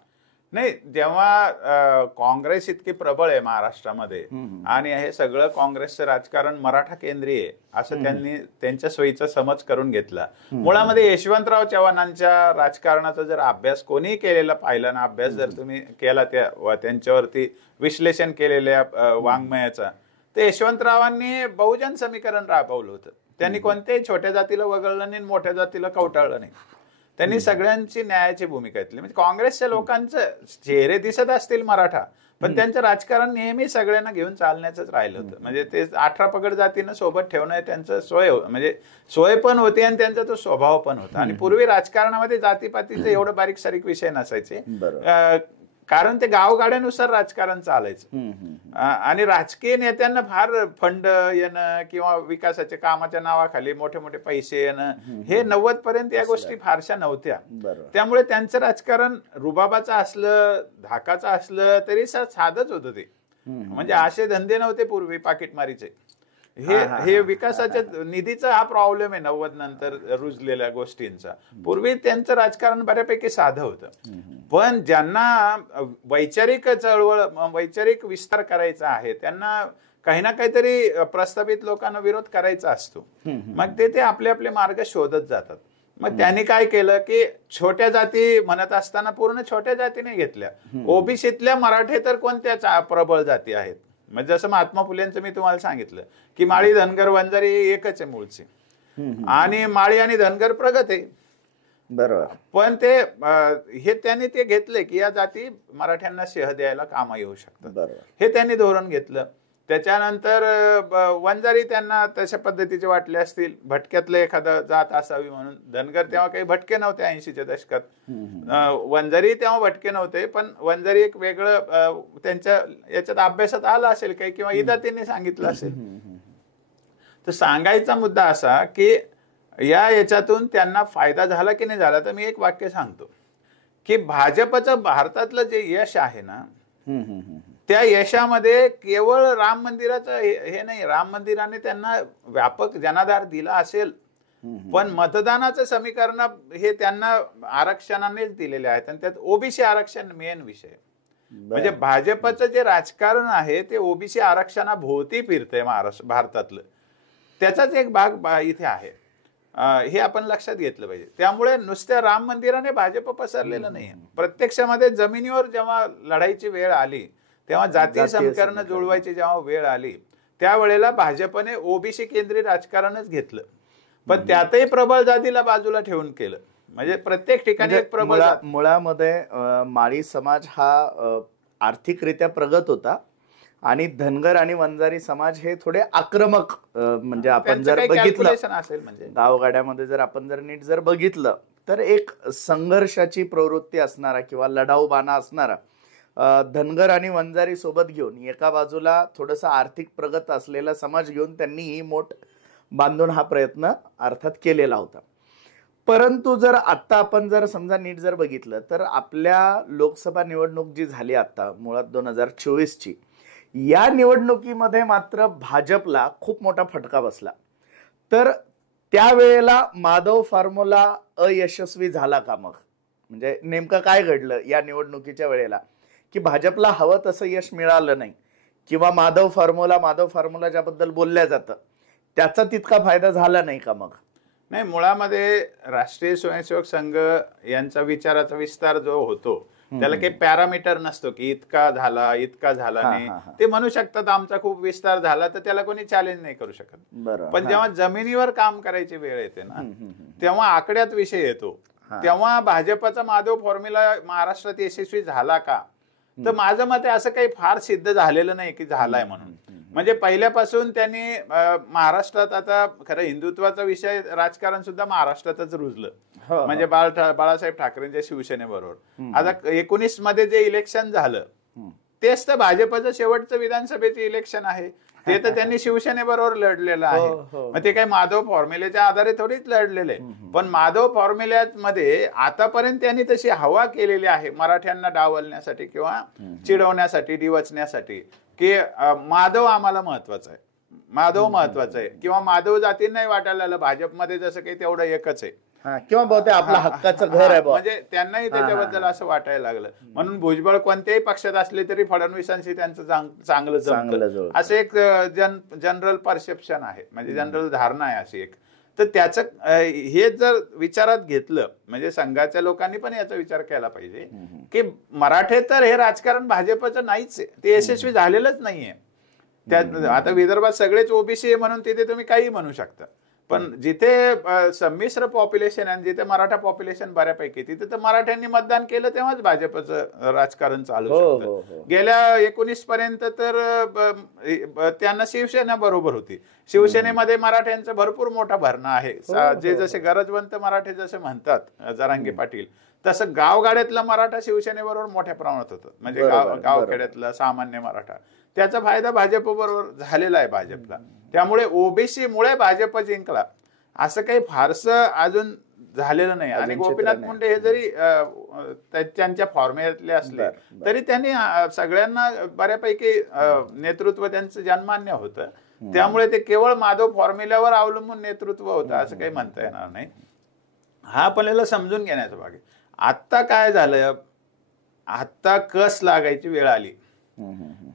नाही, जेव्हा काँग्रेस इतकी प्रबळ आहे महाराष्ट्रामध्ये आणि हे सगळं काँग्रेसचं राजकारण मराठा केंद्रीय आहे असं त्यांनी त्यांच्या सोयीचा समज करून घेतला. मुळामध्ये यशवंतराव चव्हाणांच्या राजकारणाचा जर अभ्यास कोणी केलेला पाहिला ना, अभ्यास जर तुम्ही केला त्यांच्यावरती विश्लेषण केलेल्या वाङ्मयाचा, तर यशवंतरावांनी बहुजन समीकरण राबवलं होतं. त्यांनी कोणत्याही छोट्या जातीला वगळलं नाही, मोठ्या जातीला कवटाळलं नाही. त्यांनी सगळ्यांची न्यायाची भूमिका घेतली. म्हणजे काँग्रेसच्या लोकांचं चेहरे दिसत असतील मराठा, पण त्यांचं राजकारण नेहमी सगळ्यांना घेऊन चालण्याचंच राहिलं होतं. म्हणजे ते 18 पगड जातीनं सोबत ठेवणं त्यांचं म्हणजे सोय पण होती आणि त्यांचा तो स्वभाव पण होता. आणि पूर्वी राजकारणामध्ये जातीपातीचे एवढं बारीक सारीक विषय नसायचे. कारण ते गावगाड्यानुसार राजकारण चालायचं. आणि राजकीय नेत्यांना फार फंड येणं किंवा विकासाच्या कामाच्या नावाखाली मोठे मोठे पैसे येणं, हे 90 पर्यंत या गोष्टी फारशा नव्हत्या. त्यामुळे त्यांचं राजकारण रुबाबाचं असलं, धाकाचं असलं तरी साधच होतं ते. म्हणजे असे धंदे नव्हते पूर्वी पाकिटमारीचे. हे विकासाच्या निधीचा हा प्रॉब्लेम आहे 90 नंतर रुजलेल्या गोष्टींचा. पूर्वी त्यांचं राजकारण बऱ्यापैकी साधं होतं. पण ज्यांना वैचारिक चळवळ, वैचारिक विस्तार करायचा आहे, त्यांना काही ना काहीतरी प्रस्थापित लोकांना विरोध करायचा असतो. मग ते आपले आपले मार्ग शोधत जातात. मग त्यांनी काय केलं की छोट्या जाती म्हणत असताना पूर्ण छोट्या जातीने घेतल्या. ओबीसीतल्या मराठे तर कोणत्या प्रबळ जाती आहेत. म्हणजे जसं महात्मा फुलेंचं मी तुम्हाला सांगितलं की माळी, धनगर, वंजारी एकच आहे मूळचे, आणि माळी आणि धनगर प्रगत आहे. बरोबर. पण हे त्यांनी ते घेतले की या जाती मराठ्यांना शेह द्यायला कामा येऊ शकतात, हे त्यांनी धोरण घेतलं. त्याच्यानंतर वंजारी त्यांना तशा पद्धतीचे वाटले असतील, भटक्यातलं एखादं जात असावी म्हणून. धनगर तेव्हा काही भटके नव्हते 80च्या दशकात, वंजारी तेव्हा भटके नव्हते, पण वंजारी एक वेगळं त्यांच्या याच्यात अभ्यासात आलं असेल काही, किंवा इदातींनी सांगितलं असेल. तर सांगायचा मुद्दा असा की याच्यातून त्यांना फायदा झाला की नाही झाला. तर मी एक वाक्य सांगतो की भाजपचं भारतातलं जे यश आहे ना, त्या यशामध्ये केवळ राम मंदिराचं हे नाही. राम मंदिराने त्यांना व्यापक जनाधार दिला असेल, पण मतदानाचं समीकरण हे त्यांना आरक्षणानेच दिलेले आहेत. आणि त्यात ओबीसी आरक्षण मेन विषय. म्हणजे भाजपचं जे राजकारण आहे ते ओबीसी आरक्षणाभोवती फिरतंय भारतातलं. त्याचाच एक भाग इथे आहे. हे आपण लक्षात घेतलं पाहिजे. त्यामुळे नुसत्या राम मंदिराने भाजप पसरलेलं नाही. प्रत्यक्षामध्ये जमिनीवर जेव्हा लढाईची वेळ आली, तेव्हा जातीय समीकरण जुळवायची जेव्हा वेळ आली, त्यावेळेला भाजपने ओबीसी केंद्रीय राजकारणच घेतलं. पण त्यातही प्रबळ जातीला बाजूला ठेवून केलं. म्हणजे प्रत्येक ठिकाणी एक प्रबळ मुळामध्ये माळी समाज हा आर्थिकरित्या प्रगत होता, आणि धनगर आणि वंजारी समाज हे थोडे आक्रमक. म्हणजे आपण जर बघितलं असेल, म्हणजे गावगाड्यामध्ये जर आपण जर नीट जर बघितलं तर एक संघर्षाची प्रवृत्ती असणारा किंवा लढाऊ बाणा असणारा धनगर आणि वंजारी सोबत घेऊन एका बाजूला थोडंसं आर्थिक प्रगत असलेला समाज घेऊन त्यांनी ही मोठ बांधून हा प्रयत्न अर्थात केलेला होता. परंतु जर आता आपण जर समजा नीट जर बघितलं तर आपल्या लोकसभा निवडणूक जी झाली आता मुळात 2024ची, या निवडणुकीमध्ये मात्र भाजपला खूप मोठा फटका बसला. तर त्यावेळेला माधव फॉर्म्युला अयशस्वी झाला का? मग म्हणजे नेमकं काय घडलं या निवडणुकीच्या वेळेला की भाजपला हवं तसं यश मिळालं नाही, किंवा माधव फॉर्म्युला ज्याबद्दल बोलल्या जातं त्याचा तितका फायदा झाला नाही का? मग नाही, मुळामध्ये राष्ट्रीय स्वयंसेवक संघ यांचा विचाराचा विस्तार जो होतो त्याला काही पॅरामीटर नसतो की इतका झाला नाही. ते म्हणू शकतात आमचा खूप विस्तार झाला, तर त्याला कोणी चॅलेंज नाही करू शकत. पण जेव्हा जमिनीवर काम करायची वेळ येते ना, तेव्हा आकड्यात विषय येतो. तेव्हा भाजपचा माधव फॉर्म्युला महाराष्ट्रात यशस्वी झाला का? तर माझं मत आहे असं काही फार सिद्ध झालेलं नाही की झालाय म्हणून. म्हणजे पहिल्यापासून त्यांनी महाराष्ट्रात, आता खरं हिंदुत्वाचा विषय राजकारण सुद्धा महाराष्ट्रातच रुजलं. म्हणजे बाळासाहेब ठाकरेंच्या शिवसेनेबरोबर. आता 19 मध्ये जे इलेक्शन झालं तेच तर भाजपचं शेवटचं विधानसभेचे इलेक्शन आहे. ते तर त्यांनी शिवसेनेबरोबर लढलेलं आहे. मग ते काही माधव फॉर्म्युल्याच्या आधारे थोडीच लढलेले. पण माधव फॉर्म्युल्यामध्ये आतापर्यंत त्यांनी तशी हवा केलेली आहे मराठ्यांना डावलण्यासाठी किंवा चिडवण्यासाठी, डिवचण्यासाठी, की माधव आम्हाला महत्वाचा आहे, माधव महत्वाचा आहे, किंवा माधव जातींनाही वाटायला आलं भाजपमध्ये जसं काही तेवढं एकच आहे, किंवा बहुतेक आपलं हक्काचं घर आहे. म्हणजे त्यांनाही त्याच्याबद्दल असं वाटायला लागलं. म्हणून भुजबळ कोणत्याही पक्षात असले तरी फडणवीसांशी त्यांचं चांगलं जमलं, असं एक जनरल परसेप्शन आहे, म्हणजे जनरल धारणा आहे अशी एक. तर त्याचं हे जर विचारात घेतलं, म्हणजे संघाच्या लोकांनी पण याचा विचार केला पाहिजे की मराठे तर हे राजकारण भाजपचं नाहीच आहे, ते यशस्वी झालेलंच नाहीये. त्यात आता विदर्भात सगळेच ओबीसी आहे म्हणून तिथे तुम्ही काही म्हणू शकता, पण जिथे संमिश्र पॉप्युलेशन आणि जिथे मराठा पॉप्युलेशन बऱ्यापैकी, तिथे तर मराठ्यांनी मतदान केलं तेव्हाच भाजपचं राजकारण चालू शकतं. गेल्या 19 पर्यंत तर त्यांना शिवसेना बरोबर होती. शिवसेनेमध्ये मराठ्यांचं भरपूर मोठा भरणा आहे. जे जसे गरजवंत मराठे जसे म्हणतात जरांगे पाटील, तसं गावगाड्यातला मराठा शिवसेनेबरोबर मोठ्या प्रमाणात होतं. म्हणजे गावखेड्यातला सामान्य मराठा, त्याचा फायदा भाजप बरोबर झालेला आहे भाजपला. त्यामुळे ओबीसी मुळे भाजप जिंकला असं काही फारसं अजून झालेलं नाही. आणि गोपीनाथ मुंडे हे जरी त्यांच्या फॉर्म्युल्यातले असले तरी त्यांनी सगळ्यांना बऱ्यापैकी नेतृत्व त्यांचं जनमान्य होतं. त्यामुळे ते केवळ माधव फॉर्म्युल्यावर अवलंबून नेतृत्व होतं असं काही म्हणता येणार नाही. हा आपल्याला समजून घेण्याचा भाग आहे. आत्ता काय झालं, आत्ता कस लागायची वेळ आली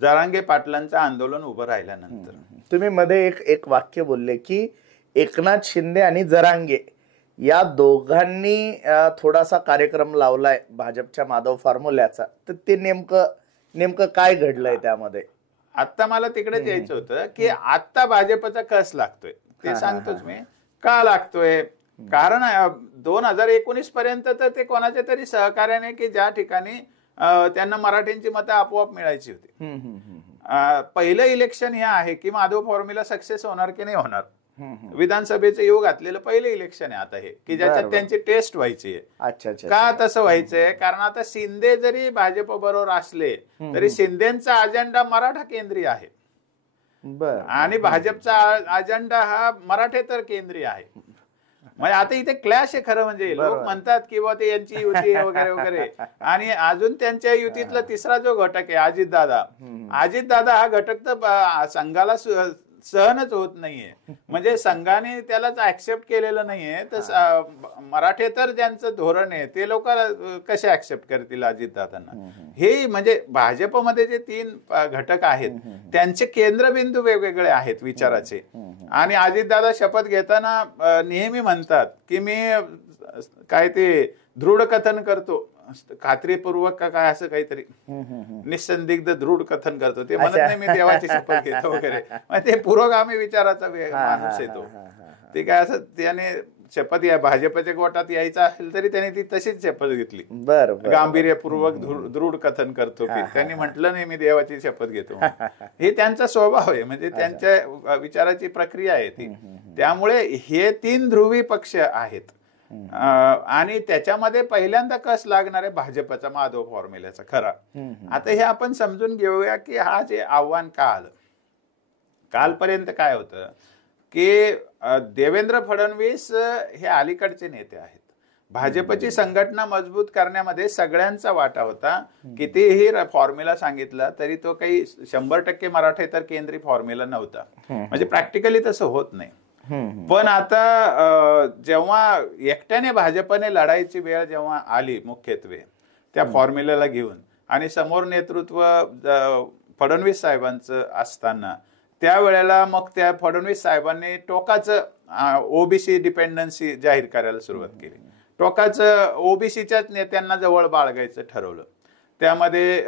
जरांगे पाटलांचं आंदोलन उभं राहिल्यानंतर. तुम्ही मध्ये एक वाक्य बोलले की एकनाथ शिंदे आणि जरांगे या दोघांनी थोडासा कार्यक्रम लावलाय भाजपच्या माधव फॉर्म्युल्याचा, तर ते नेमकं काय घडलंय त्यामध्ये? आता मला तिकडेच यायचं होतं की आता भाजपचा कस लागतोय ते सांगतोच मी. का लागतोय? कारण 2019 पर्यंत तर ते कोणाच्या तरी सहकार्याने की ज्या ठिकाणी त्यांना मराठ्यांची मतं आपोआप मिळायची होती. पहिलं इलेक्शन हे आहे की माधव फॉर्म्युला सक्सेस होणार की नाही होणार. विधानसभेचं येऊ घातलेलं पहिलं इलेक्शन आहे आता हे, की ज्याच्यात त्यांची टेस्ट व्हायची आहे. का तसं व्हायचंय? कारण आता शिंदे जरी भाजप बरोबर असले तरी शिंदेचा अजेंडा मराठा केंद्रीय आहे आणि भाजपचा अजेंडा हा मराठेतर केंद्रीय आहे. म्हणजे आता इथे क्लॅश आहे खरं म्हणजे. लोक म्हणतात की ते यांची युती वगैरे वगैरे, आणि अजून त्यांच्या युतीतला तिसरा जो घटक आहे अजितदादा हा घटक तर संघाला सहनच होत नाहीये. म्हणजे संघाने त्यालाच ऍक्सेप्ट केलेलं नाहीये. तर मराठेतर ज्यांचं धोरण आहे ते लोक कसे ऍक्सेप्ट करतील अजितदादांना? हे म्हणजे भाजपमध्ये जे 3 घटक आहेत त्यांचे केंद्रबिंदू वेगवेगळे आहेत विचाराचे. आणि अजितदादा शपथ घेताना नेहमी म्हणतात की मी काय ते दृढ कथन करतो, खात्रीपूर्वक का काय असं काहीतरी निसंदिग्ध दृढ कथन करतो. ते म्हणत नाही मी देवाची शपथ घेतो वगैरे. ते पुरोगामी विचाराचा माणूस येतो. ते काय असं त्याने शपथ भाजपच्या गोटात यायचं असेल तरी त्याने ती तशीच शपथ घेतली. गांभीर्यपूर्वक दृढ कथन करतो की त्यांनी म्हटलं नाही मी देवाची शपथ घेतो. हे त्यांचा स्वभाव आहे. म्हणजे त्यांच्या विचाराची प्रक्रिया आहे ती. त्यामुळे हे 3 ध्रुवी पक्ष आहेत. आणि त्याच्यामध्ये पहिल्यांदा कस लागणार आहे भाजपचा माधव फॉर्म्युल्याचा खरा. आता हे आपण समजून घेऊया की हा जे आव्हान का आलं. कालपर्यंत काय होतं की देवेंद्र फडणवीस हे अलीकडचे नेते आहेत. भाजपची संघटना मजबूत करण्यामध्ये सगळ्यांचा वाटा होता. कितीही फॉर्म्युला सांगितला तरी तो काही 100% मराठेतर केंद्रीय फॉर्म्युला नव्हता. म्हणजे प्रॅक्टिकली तसं होत नाही. पण आता जेव्हा एकट्याने भाजपने लढायची वेळ जेव्हा आली मुख्यत्वे त्या फॉर्म्युल्याला घेऊन आणि समोर नेतृत्व फडणवीस साहेबांचं असताना त्यावेळेला मग त्या फडणवीस साहेबांनी टोकाचं ओबीसी डिपेंडन्सी जाहीर करायला सुरुवात केली. टोकाचं ओबीसीच्याच नेत्यांना जवळ बाळगायचं ठरवलं. त्यामध्ये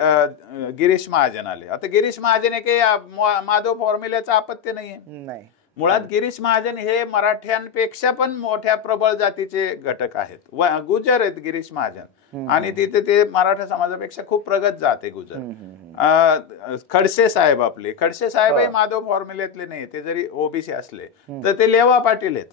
गिरीश महाजन आले. आता गिरीश महाजन हे काही माधव फॉर्म्युल्याचं अपत्य नाहीये. मुळात गिरीश महाजन हे मराठ्यांपेक्षा पण मोठ्या प्रबळ जातीचे घटक आहेत. गुजर आहेत गिरीश महाजन, आणि तिथे ते मराठा समाजापेक्षा खूप प्रगत जात आहे गुजर. खडसे साहेब खडसे साहेब हे माधव फॉर्म्युल्यातले नाही. ते जरी ओबीसी असले तर ते लेवा पाटील आहेत.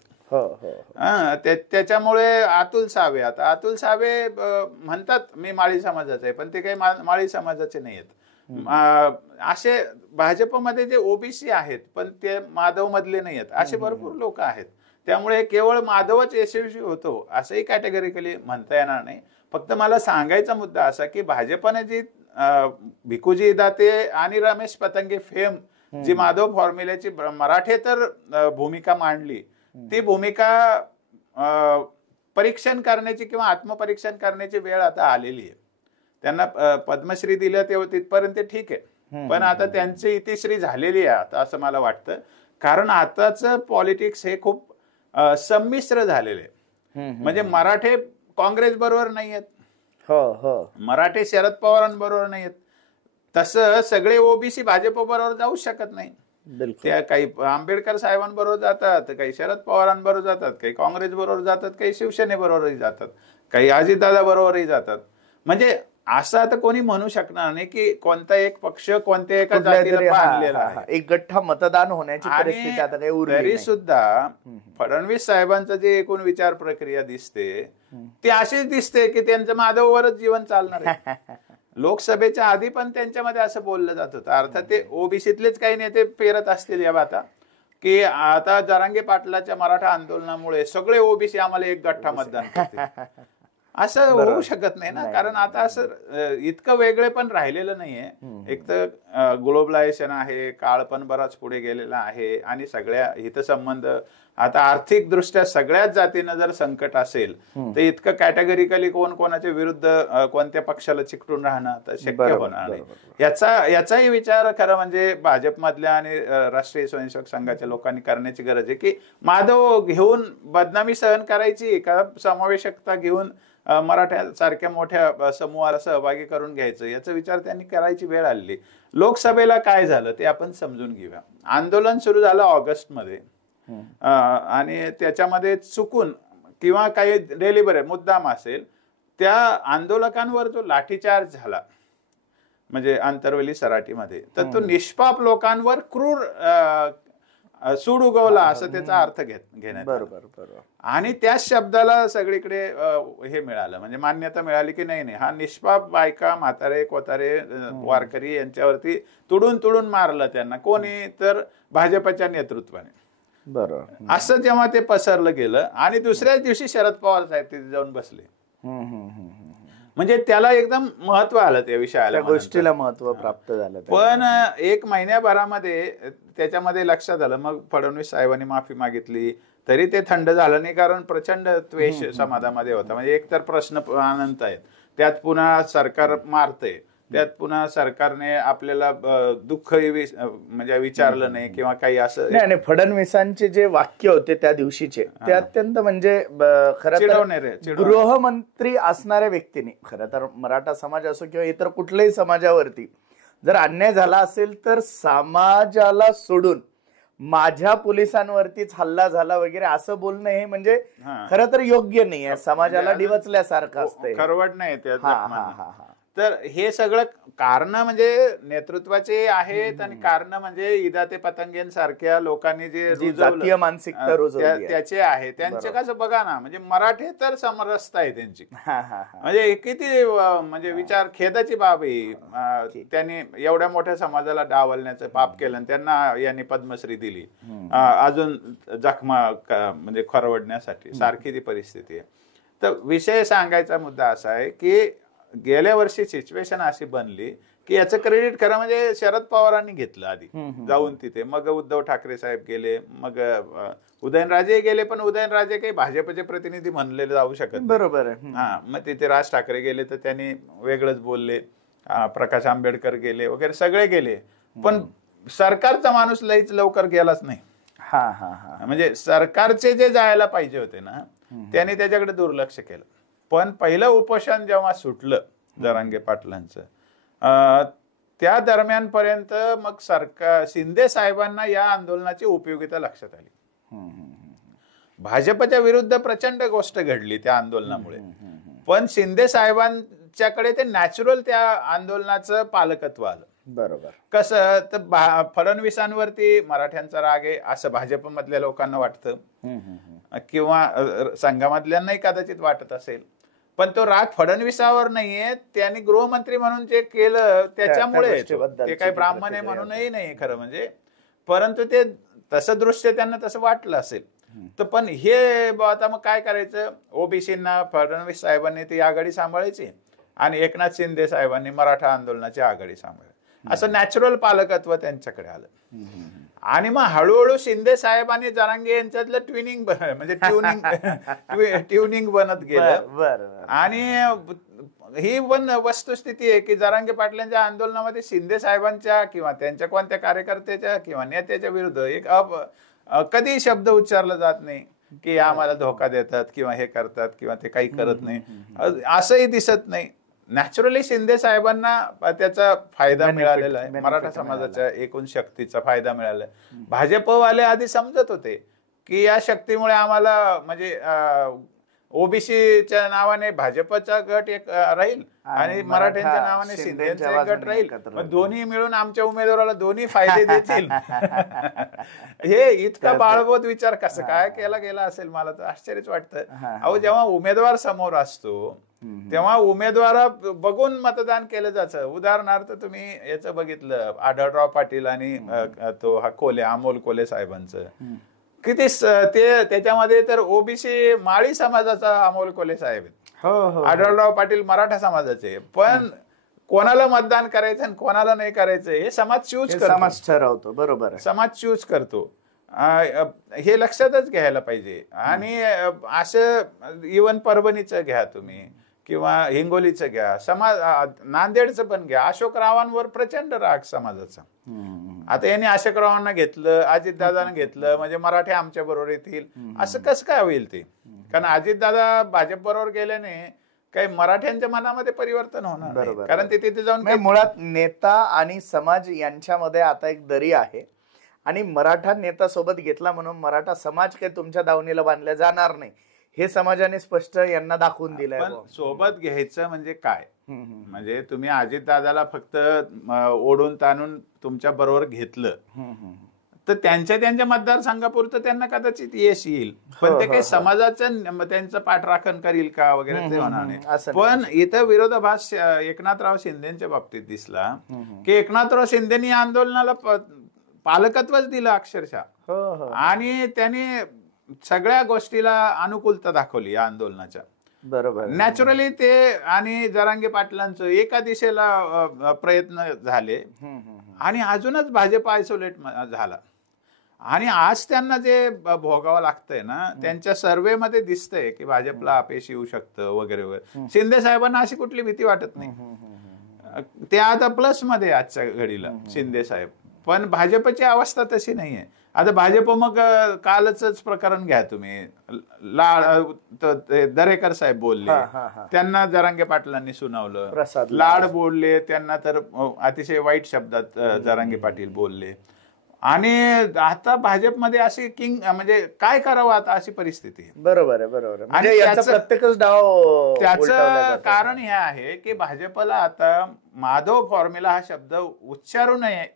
त्याच्यामुळे अतुल सावे, आता अतुल सावे म्हणतात मी माळी समाजाचा आहे पण ते काही माळी समाजाचे नाही आहेत. असे भाजपमध्ये जे ओबीसी आहेत पण ते माधव मधले नाही आहेत असे भरपूर लोक आहेत. त्यामुळे केवळ माधवच यशस्वी होतो असंही कॅटेगरिकली म्हणता येणार नाही. फक्त मला सांगायचा मुद्दा असा की भाजपने जी भिकुजी दाते आणि रमेश पतंगे फेम जी माधव फॉर्म्युल्याची मराठेतर भूमिका मांडली ती भूमिका परीक्षण करण्याची किंवा आत्मपरीक्षण करण्याची वेळ आता आलेली आहे. त्यांना पद्मश्री दिलं तेव्हा तिथपर्यंत ठीक आहे, पण आता त्यांची इतिश्री झालेली आहे आता असं मला वाटतं. कारण आताच पॉलिटिक्स हे खूप संमिश्र झालेले आहे. म्हणजे मराठे काँग्रेस बरोबर नाही आहेत, मराठे शरद पवारांबरोबर नाही आहेत, तसं सगळे ओबीसी भाजप बरोबर जाऊ शकत नाही. त्या काही आंबेडकर साहेबांबरोबर जातात, काही शरद पवारांबरोबर जातात, काही काँग्रेस बरोबर जातात, काही शिवसेनेबरोबरही जातात, काही अजितदादा बरोबरही जातात. म्हणजे असं आता कोणी म्हणू शकणार नाही की कोणता एक पक्ष कोणत्या एका कुठल्या जातीला तरी बांधलेला हा, आहे. हा, एक गठ्ठा मतदान होण्याची परिस्थिती आता काही उरली तरी नाही. सुद्धा फडणवीस साहेबांचं जे एकूण विचार प्रक्रिया दिसते ती अशीच दिसते की त्यांचं माधववरच जीवन चालणार आहे. लोकसभेच्या आधी पण त्यांच्यामध्ये असं बोललं जात होतं. अर्थात ते ओबीसीतलेच काही नेते पेरत असतील या बाता की आता जरांगे पाटलाच्या मराठा आंदोलनामुळे सगळे ओबीसी आम्हाला एक गठ्ठा मतदान करतील. असं होऊ शकत नाही ना, कारण आता असं इतकं वेगळे पण राहिलेलं नाहीये. एक तर ग्लोबलायझेशन आहे, काळ पण बराच पुढे गेलेला आहे आणि सगळ्या हितसंबंध आता आर्थिक दृष्ट्या सगळ्याच जातीनं जर संकट असेल तर इतकं कॅटेगरिकली कोण कोणाच्या विरुद्ध कोणत्या पक्षाला चिकटून राहणं तर शक्य होणार नाही. याचाही विचार खरं म्हणजे भाजपमधल्या आणि राष्ट्रीय स्वयंसेवक संघाच्या लोकांनी करण्याची गरज आहे की माधव घेऊन बदनामी सहन करायची का समावेशकता घेऊन मराठ्यासारख्या मोठ्या समूहाला सहभागी करून घ्यायचं, याचा विचार त्यांनी करायची वेळ आलेली. लोकसभेला काय झालं ते आपण समजून घेऊया. आंदोलन सुरू झालं ऑगस्टमध्ये आणि त्याच्यामध्ये चुकून किंवा काही डेलिबरेट मुद्दाम असेल त्या आंदोलकांवर जो लाठीचार्ज झाला म्हणजे आंतरवेली सराटीमध्ये, तर तो निष्पाप लोकांवर क्रूर सूड उगवला असं त्याचा अर्थ घेण्यात. बरोबर. आणि त्याच शब्दाला सगळीकडे हे मिळालं, म्हणजे मान्यता मिळाली की नाही हा निष्पाप बायका, म्हातारे, कोतारे, वारकरी यांच्यावरती तुडून तुडून मारलं त्यांना कोणी, तर भाजपच्या नेतृत्वाने. बरोबर. असं जेव्हा ते पसरलं गेलं आणि दुसऱ्याच दिवशी शरद पवार साहेब तिथे जाऊन बसले, म्हणजे त्याला एकदम महत्व आलं त्या विषयाला, गोष्टीला महत्व प्राप्त झालं. पण एक महिन्याभरामध्ये त्याच्यामध्ये लक्षात आलं. मग फडणवीस साहेबांनी माफी मागितली तरी ते थंड झालं नाही, कारण प्रचंड द्वेष समाजामध्ये होता. म्हणजे एक तर प्रश्न अनंत आहेत, त्यात पुन्हा सरकार मारतंय, त्यात पुन्हा सरकारने आपल्याला दुःखही म्हणजे विचारलं नाही किंवा काही असं नाही. आणि फडणवीसांचे जे वाक्य होते त्या दिवशीचे ते अत्यंत म्हणजे खरं तर गृहमंत्री असणाऱ्या व्यक्तीने, खरं तर मराठा समाज असो किंवा इतर कुठल्याही समाजावरती जर अन्याय झाला असेल तर समाजाला सोडून माझ्या पोलिसांवरतीच हल्ला झाला वगैरे असं बोलणं हे म्हणजे खरं तर योग्य नाही आहे. समाजाला डिवचल्यासारखं असतंय, खरवड नाही त्यात. तर हे सगळं कारण म्हणजे नेतृत्वाचे आहेत आणि कारण म्हणजे इदा ते पतंगेंसारख्या लोकांनी जे जातीय मानसिकता रुजवली त्याचे आहे. त्यांचे कसं बघा ना, म्हणजे मराठे तर समरसता आहे त्यांची, म्हणजे किती म्हणजे विचार खेदाची बाब आहे. त्यांनी एवढ्या मोठ्या समाजाला डावलण्याचं पाप केलं आणि त्यांना यांनी पद्मश्री दिली, अजून जखमा म्हणजे खरवडण्यासाठी सारखी ती परिस्थिती आहे. तर विषय सांगायचा मुद्दा असा आहे की गेल्या वर्षी सिच्युएशन अशी बनली की याचं क्रेडिट खरं म्हणजे शरद पवारांनी घेतलं आधी जाऊन तिथे. मग उद्धव ठाकरे साहेब गेले, मग उदयनराजे गेले, पण उदयनराजे काही भाजपचे प्रतिनिधी म्हणले जाऊ शकत. बरोबर. मग तिथे राज ठाकरे गेले तर त्यांनी वेगळंच बोलले, प्रकाश आंबेडकर गेले वगैरे सगळे गेले, पण सरकारचा माणूस लईच लवकर गेलाच नाही. म्हणजे सरकारचे जे जायला पाहिजे होते ना त्यांनी त्याच्याकडे दुर्लक्ष केलं. पण पहिलं उपोषण जेव्हा सुटलं जरांगे पाटलांचं, त्या दरम्यान पर्यंत मग सरकार शिंदे साहेबांना या आंदोलनाची उपयोगिता लक्षात आली. भाजपच्या विरुद्ध प्रचंड गोष्ट घडली त्या आंदोलनामुळे, पण शिंदे साहेबांच्याकडे ते नॅचरल त्या आंदोलनाचं पालकत्व आलं. बरोबर. कसं तर फडणवीसांवरती मराठ्यांचा राग आहे असं भाजपमधल्या लोकांना वाटतं किंवा संघामधल्यांनाही कदाचित वाटत असेल, पण तो राग फडणवीसावर नाहीये, त्यांनी गृहमंत्री म्हणून जे केलं त्याच्यामुळे. ते काही ब्राह्मण आहे म्हणूनही नाही खरं म्हणजे, परंतु ते तसं दृश्य त्यांना तसं वाटलं असेल. तर पण हे आता मग काय करायचं, ओबीसींना फडणवीस साहेबांनी ती आघाडी सांभाळायची आणि एकनाथ शिंदे साहेबांनी मराठा आंदोलनाची आघाडी सांभाळली, असं नॅचरल पालकत्व त्यांच्याकडे आलं. आणि मग हळूहळू शिंदे साहेबांनी जरांगे यांच्यातलं ट्युनिंग म्हणजे ट्युनिंग बनत गेलं. आणि ही पण वस्तुस्थिती आहे की जरांगे पाटलांच्या आंदोलनामध्ये शिंदे साहेबांच्या किंवा त्यांच्या कोणत्या कार्यकर्त्याच्या किंवा नेत्याच्या विरुद्ध एक कधी शब्द उच्चारला जात नाही की आम्हाला धोका देतात किंवा हे करतात किंवा ते काही करत नाही, असंही दिसत नाही. नॅचरली शिंदे साहेबांना त्याचा फायदा मिळालेला आहे, मराठा समाजाच्या एकूण शक्तीचा फायदा मिळाला आहे. भाजपवाले आधी समजत होते की या शक्तीमुळे आम्हाला म्हणजे ओबीसीच्या नावाने भाजपचा गट एक राहील आणि मराठ्यांच्या नावाने शिंदेचा एक गट राहील. मग दोन्ही मिळून आमच्या उमेदवाराला दोन्ही फायदे देतील. हे इतका बाळबोध विचार कसं काय केला गेला असेल, मला तर आश्चर्यच वाटतं. अहो, जेव्हा उमेदवार समोर असतो तेव्हा उमेदवार बघून मतदान केलं जातं. उदाहरणार्थ तुम्ही याचं बघितलं, आढळराव पाटील आणि तो हा कोले, अमोल कोले साहेबांचं किती ते त्याच्यामध्ये तर ओबीसी माळी समाजाचा अमोल कोले साहेब आहेत. आढळराव पाटील मराठा समाजाचे. पण कोणाला मतदान करायचं आणि कोणाला नाही करायचं हे समाज चूज करतो, समाज ठरवतो. बरोबर, समाज चूज करतो. हे लक्षातच घ्यायला पाहिजे. आणि असं इवन परभणीचं घ्या तुम्ही किंवा हिंगोलीचं घ्या, समाज नांदेडचं पण घ्या, अशोकरावांवर प्रचंड राग समाजाचा. आता यांनी अशोकरावांना घेतलं, अजितदादांना घेतलं म्हणजे मराठी आमच्या बरोबर येतील, असं कसं काय होईल ते? कारण अजितदादा भाजप बरोबर गेल्याने काही मराठ्यांच्या मनामध्ये परिवर्तन होणार नाही, कारण ते तिथे जाऊन मुळात नेता आणि समाज यांच्यामध्ये आता एक दरी आहे. आणि मराठा नेता सोबत घेतला म्हणून मराठा समाज काही तुमच्या दावणीला बांधला जाणार नाही, हे समाजाने स्पष्ट यांना दाखवून दिलंय. पण सोबत घ्यायचं म्हणजे काय? म्हणजे तुम्ही अजितदादाला फक्त ओढून ताणून तुमच्या बरोबर घेतलं तर त्यांच्या मतदारसंघापुरतं त्यांना कदाचित यश येईल, पण ते काही समाजाचं त्यांचं पाठराखण करील का वगैरे ते होणार नाही. पण इथं विरोधाभास एकनाथराव शिंदेच्या बाबतीत दिसला की एकनाथराव शिंदेनी आंदोलनाला पालकत्वच दिलं अक्षरशः. आणि त्याने सगळ्या गोष्टीला अनुकूलता दाखवली या आंदोलनाच्या. बरोबर, नॅचरली ते आणि जरांगे पाटलांचं एका दिशेला प्रयत्न झाले आणि अजूनच भाजप आयसोलेट झाला. आणि आज त्यांना जे भोगावं लागतंय ना, त्यांच्या सर्व्हे मध्ये दिसतंय की भाजपला अपयश येऊ शकतं वगैरे वगैरे. शिंदे साहेबांना अशी कुठली भीती वाटत नाही, ते आता प्लस मध्ये आजच्या घडीला शिंदे साहेब. पण भाजपची अवस्था तशी नाहीये. आता भाजप मग कालच प्रकरण घ्या तुम्ही, दरेकर साहेब बोलले, त्यांना जरांगे पाटलांनी सुनावलं. लाड बोलले, त्यांना तर अतिशय वाईट शब्दात जरांगे पाटील बोलले. आणि आता भाजपमध्ये अशी किंग म्हणजे काय करावं आता अशी परिस्थिती. बरोबर आहे, बरोबर आहे. आणि प्रत्येकच डाव त्याचं कारण हे आहे की भाजपला आता माधव फॉर्म्युला हा शब्द उच्चारू नये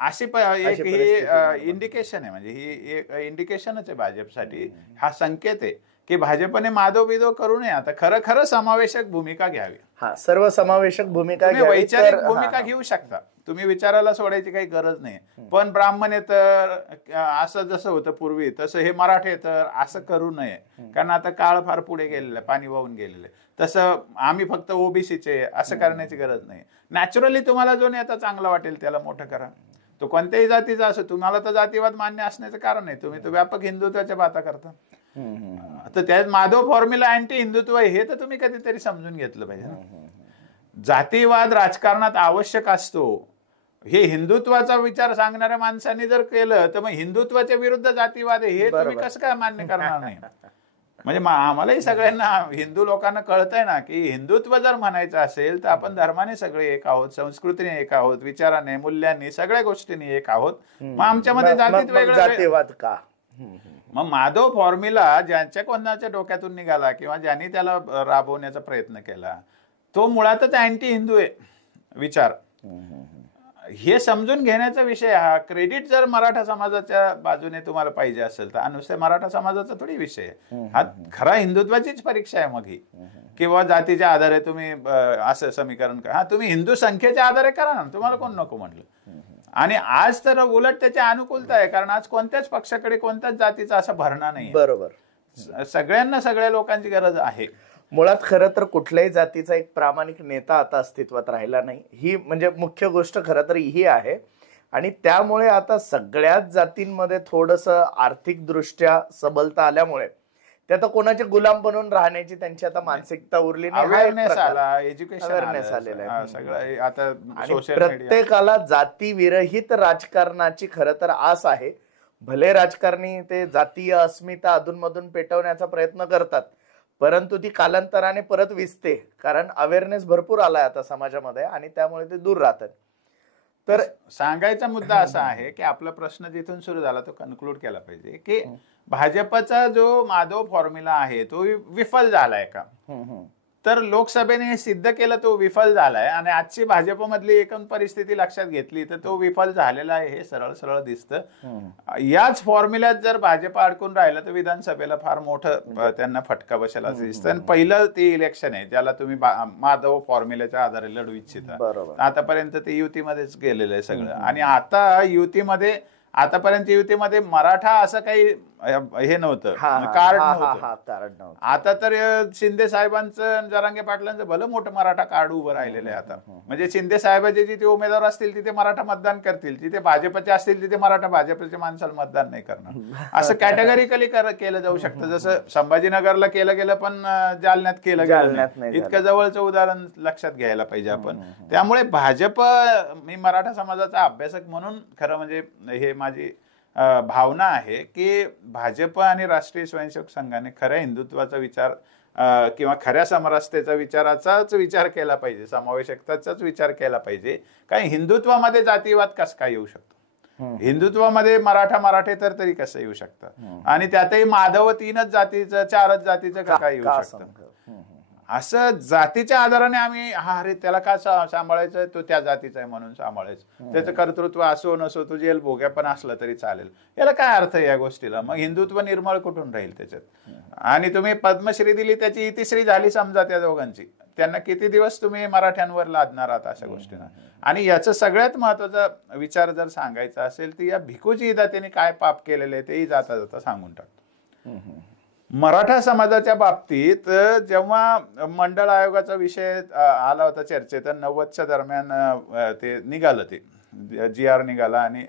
अशी एक ही इंडिकेशन आहे. म्हणजे ही एक इंडिकेशनच आहे भाजपसाठी, हा संकेत आहे की भाजपने माधव बिधव करू नये, आता खरं समावेशक भूमिका घ्यावी. हा, सर्व समावेशक भूमिका, वैचारिक भूमिका घेऊ शकता तुम्ही, विचाराला सोडायची काही गरज नाही. पण ब्राह्मण तर असं जसं होतं पूर्वी तसं हे मराठे तर असं करू नये, कारण आता काळ फार पुढे गेलेला आहे, पाणी वाहून गेलेलं आहे. तसं आम्ही फक्त ओबीसीचे असं करण्याची गरज नाही. नॅचरली तुम्हाला जो नेता चांगला वाटेल त्याला मोठं करा, तो कोणत्याही जातीचा असो. तुम्हाला तर जातीवाद मान्य असण्याचं कारण नाही, तुम्ही तर व्यापक हिंदुत्वाच्या बाता करता. तर त्यात माधव फॉर्म्युला अँटी हिंदुत्व हे तर तुम्ही कधीतरी समजून घेतलं पाहिजे ना. जातीवाद राजकारणात आवश्यक असतो हे हिंदुत्वाचा विचार सांगणाऱ्या माणसांनी जर केलं तर मग हिंदुत्वाच्या विरुद्ध जातीवाद हे तुम्ही कसं काय मान्य करणार नाही? म्हणजे आम्हालाही सगळ्यांना, हिंदू लोकांना कळतंय ना की हिंदुत्व जर म्हणायचं असेल तर आपण धर्माने सगळे एक आहोत, संस्कृतीने एक आहोत, विचाराने, मूल्यांनी, सगळ्या गोष्टींनी एक आहोत. मग आमच्यामध्ये जातीत वेगळं जातीवाद का? मग माधव फॉर्म्युला ज्यांच्या कोणाच्या डोक्यातून निघाला किंवा ज्यांनी त्याला राबवण्याचा प्रयत्न केला तो मुळातच अँटी हिंदू आहे विचार. हे समजून घेण्याचा विषय हा. क्रेडिट जर मराठा समाजाच्या बाजूने तुम्हाला पाहिजे असेल तर नुसत्या मराठा समाजाचा थोडी विषय आहे हा, खरा हिंदुत्वाचीच परीक्षा आहे. मग ही किंवा जातीच्या आधारे तुम्ही असं समीकरण करा, हा तुम्ही हिंदू संख्येच्या आधारे करा ना, तुम्हाला कोण नको म्हटलं. आणि आज तर उलट त्याची अनुकूलता आहे, कारण आज कोणत्याच पक्षाकडे कोणत्याच जातीचा असा भरणा नाही. बरोबर, सगळ्यांना सगळ्या लोकांची गरज आहे. मुळात खरं तर कुठल्याही जातीचा एक प्रामाणिक नेता आता अस्तित्वात राहिला नाही, ही म्हणजे मुख्य गोष्ट खरं तर ही आहे. आणि त्यामुळे आता सगळ्याच जातींमध्ये थोडंसं आर्थिक दृष्ट्या सबलता आल्यामुळे ते आता कोणाचे गुलाम बनून राहण्याची त्यांची आता मानसिकता उरली नाही. अवेअरनेस आला, एज्युकेशन अवेअरनेस आलेलं आहे सगळं. आता प्रत्येकाला जातीविरहित राजकारणाची खरं तर आस आहे. भले राजकारणी ते जातीय अस्मिता अधूनमधून पेटवण्याचा प्रयत्न करतात, परंतु ती कालांतराने परत विसते, कारण अवेअरनेस भरपूर आलाय आता समाजामध्ये आणि त्यामुळे ते दूर राहतात. तर सांगायचा मुद्दा असा आहे की आपला प्रश्न जिथून सुरू झाला तो कन्क्लूड केला पाहिजे की भाजपचा जो माधव फॉर्म्युला आहे तो विफल झालाय का. तर लोकसभेने हे सिद्ध केलं तो विफल झालाय आणि आजची भाजपमधली एकूण परिस्थिती लक्षात घेतली तर तो विफल झालेला आहे हे सरळ सरळ दिसतं. याच फॉर्म्युल्यात जर भाजप अडकून राहिलं तर विधानसभेला फार मोठं त्यांना फटका बसेल असं दिसतं. आणि पहिलं ते इलेक्शन आहे ज्याला तुम्ही माधव फॉर्म्युल्याच्या आधारे लढू इच्छिता. आतापर्यंत ते युतीमध्येच गेलेलं आहे सगळं. आणि आता युतीमध्ये आतापर्यंत युतीमध्ये मराठा असं काही हे नव्हतं, कार्ड नव्हतं. आता तर शिंदे साहेबांचं जरांगे पाटलांचं भलं मोठं मराठा कार्ड उभं राहिलेलं आहे आता. म्हणजे शिंदे साहेबांचे जिथे उमेदवार असतील तिथे मराठा मतदान करतील, जिथे भाजपचे असतील तिथे मराठा भाजपच्या माणसाला मतदान नाही करणार. असं कॅटेगरिकली केलं जाऊ शकतं. जसं संभाजीनगरला केलं गेलं पण जालन्यात केलं गेलं. इतकं जवळचं उदाहरण लक्षात घ्यायला पाहिजे आपण. त्यामुळे भाजप, मी मराठा समाजाचा अभ्यासक म्हणून खरं म्हणजे हे माझी भावना आहे की भाजप आणि राष्ट्रीय स्वयंसेवक संघाने खऱ्या हिंदुत्वाचा विचार किंवा खऱ्या समरसतेचा विचाराचाच विचार केला पाहिजे, समावेशकताचाच विचार केला पाहिजे. कारण हिंदुत्वामध्ये जातीवाद कसा काय येऊ शकतो, हिंदुत्वामध्ये मराठे तर तरी कसं येऊ शकतं, आणि त्यातही माधव 3च जातीचं 4च जातीचं का काय येऊ शकतं. असं जातीच्या आधाराने आम्ही अरे त्याला का सांभाळायचं, तो त्या जातीचा आहे म्हणून सांभाळायचं, त्याचं कर्तृत्व असो नसो, तो जेल भोग्या पण असलं तरी चालेल. याला काय अर्थ आहे या गोष्टीला. मग हिंदुत्व निर्मळ कुठून राहील त्याच्यात. आणि तुम्ही पद्मश्री दिली त्याची इतिश्री झाली समजा त्या दोघांची, त्यांना किती दिवस तुम्ही मराठ्यांवर लादणार आहात अशा गोष्टींना. आणि याचं सगळ्यात महत्वाचा विचार जर सांगायचा असेल तर या भिकूजी इदातेने काय पाप केलेले आहे तेही जाता जाता सांगून टाकतो. मराठा समाजाच्या बाबतीत जेव्हा मंडळ आयोगाचा विषय आला होता चर्चेत, 90च्या दरम्यान ते निघालं, ते GR निघाला आणि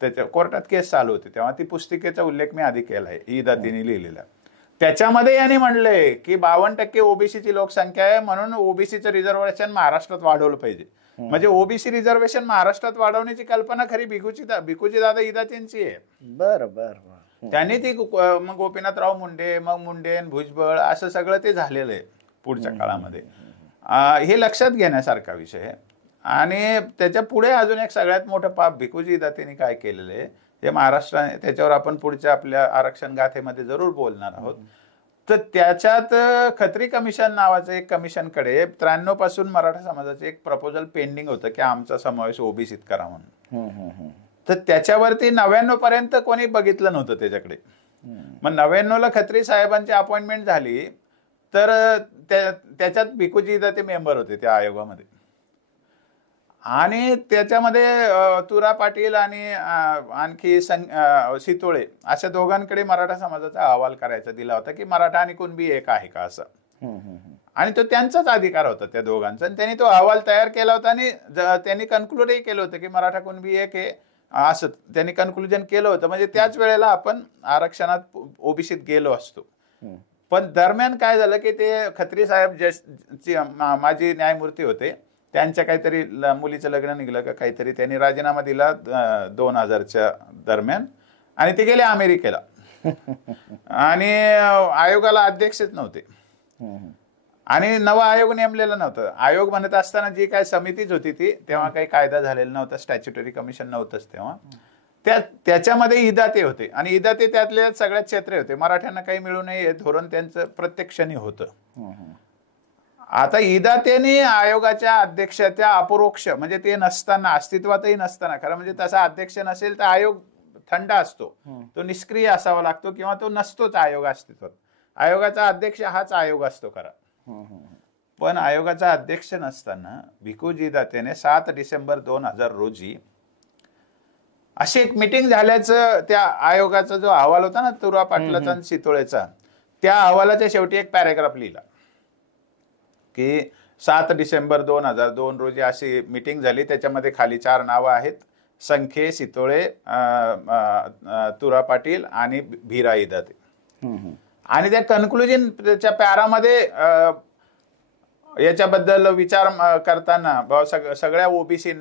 त्याच्या कोर्टात केस चालू होते, तेव्हा ती पुस्तिकेचा उल्लेख मी आधी केलाय, इदातीने लिहिलेला. त्याच्यामध्ये यांनी म्हणले की 52% ओबीसीची लोकसंख्या आहे म्हणून ओबीसीचं रिझर्वेशन महाराष्ट्रात वाढवलं पाहिजे. म्हणजे ओबीसी रिझर्वेशन महाराष्ट्रात वाढवण्याची कल्पना खरी भिकूजी दादा इदातींची आहे. बरं. त्यांनी ती मग गोपीनाथराव मुंडे, मग मुंडे भुजबळ असं सगळं ते झालेलं आहे पुढच्या काळामध्ये. हे लक्षात घेण्यासारखा विषय आहे. आणि त्याच्या पुढे अजून एक सगळ्यात मोठं पाप भिकूजी दातेने काय केलेलं आहे हे महाराष्ट्राने, त्याच्यावर आपण पुढच्या आपल्या आरक्षण गाथेमध्ये जरूर बोलणार आहोत. तर त्याच्यात खत्री कमिशन नावाचं एक कमिशनकडे 93 पासून मराठा समाजाचे एक प्रपोजल पेंडिंग होतं की आमचा समावेश ओबीसीत करा म्हणून. तर त्याच्यावरती 99 पर्यंत कोणी बघितलं नव्हतं त्याच्याकडे. मग 99ला खत्री साहेबांची अपॉइंटमेंट झाली तर त्याच्यात भिकूजी दाते मेंबर होते त्या आयोगामध्ये. आणि त्याच्यामध्ये तुरा पाटील आणि आणखी शितोळे अशा दोघांकडे मराठा समाजाचा अहवाल करायचा दिला होता की मराठा आणि कुणबी एक आहे का असं. आणि तो त्यांचाच अधिकार होता त्या दोघांचा. आणि त्यांनी तो अहवाल तयार केला होता आणि त्यांनी कन्क्लूडही केलं होतं की मराठा कुणबी एक आहे असं त्यांनी कन्क्लुजन केलं होतं. म्हणजे त्याच वेळेला आपण आरक्षणात ओबीसीत गेलो असतो. पण दरम्यान काय झालं की ते खत्री साहेब माजी न्यायमूर्ती होते, त्यांच्या काहीतरी मुलीचं लग्न निघलं का काहीतरी, त्यांनी राजीनामा दिला 2000च्या दरम्यान आणि ते गेले अमेरिकेला. आणि आयोगाला अध्यक्षच नव्हते आणि नवा आयोग नेमलेला नव्हतं. आयोग म्हणत असताना जी काय समितीच होती ती, तेव्हा काही कायदा झालेला नव्हता, स्टॅच्युटरी कमिशन नव्हतंच तेव्हा. त्याच्यामध्ये इदाते होते आणि इदाते त्यातले सगळ्यात क्षेत्रे होते. मराठ्यांना काही मिळू नये हे धोरण त्यांचं प्रत्येक क्षणी होतं. आता इदातेने आयोगाच्या अध्यक्षाच्या अपरोक्ष म्हणजे ते नसताना, अस्तित्वातही नसताना, खरं म्हणजे तसा अध्यक्ष नसेल तर आयोग थंड असतो, तो निष्क्रिय असावा लागतो किंवा तो नसतोच आयोग अस्तित्वात. आयोगाचा अध्यक्ष हाच आयोग असतो खरा. पण आयोगाचा अध्यक्ष नसताना भिकूजी दातेने 7 डिसेंबर 2000 रोजी अशी एक मीटिंग झाल्याचं, त्या आयोगाचा जो अहवाल होता ना तुरा पाटलाचा आणि शितोळेचा, त्या अहवालाच्या शेवटी एक पॅरेग्राफ लिहिला की 7 डिसेंबर 2002 रोजी अशी मीटिंग झाली. त्याच्यामध्ये खाली 4 नावं आहेत, संखे, शितोळे, तुरा पाटील आणि भीरा इदाते. आणि त्या कन्क्लुजन त्याच्या पॅरामध्ये याच्याबद्दल विचार करताना सगळ्या ओबीसी,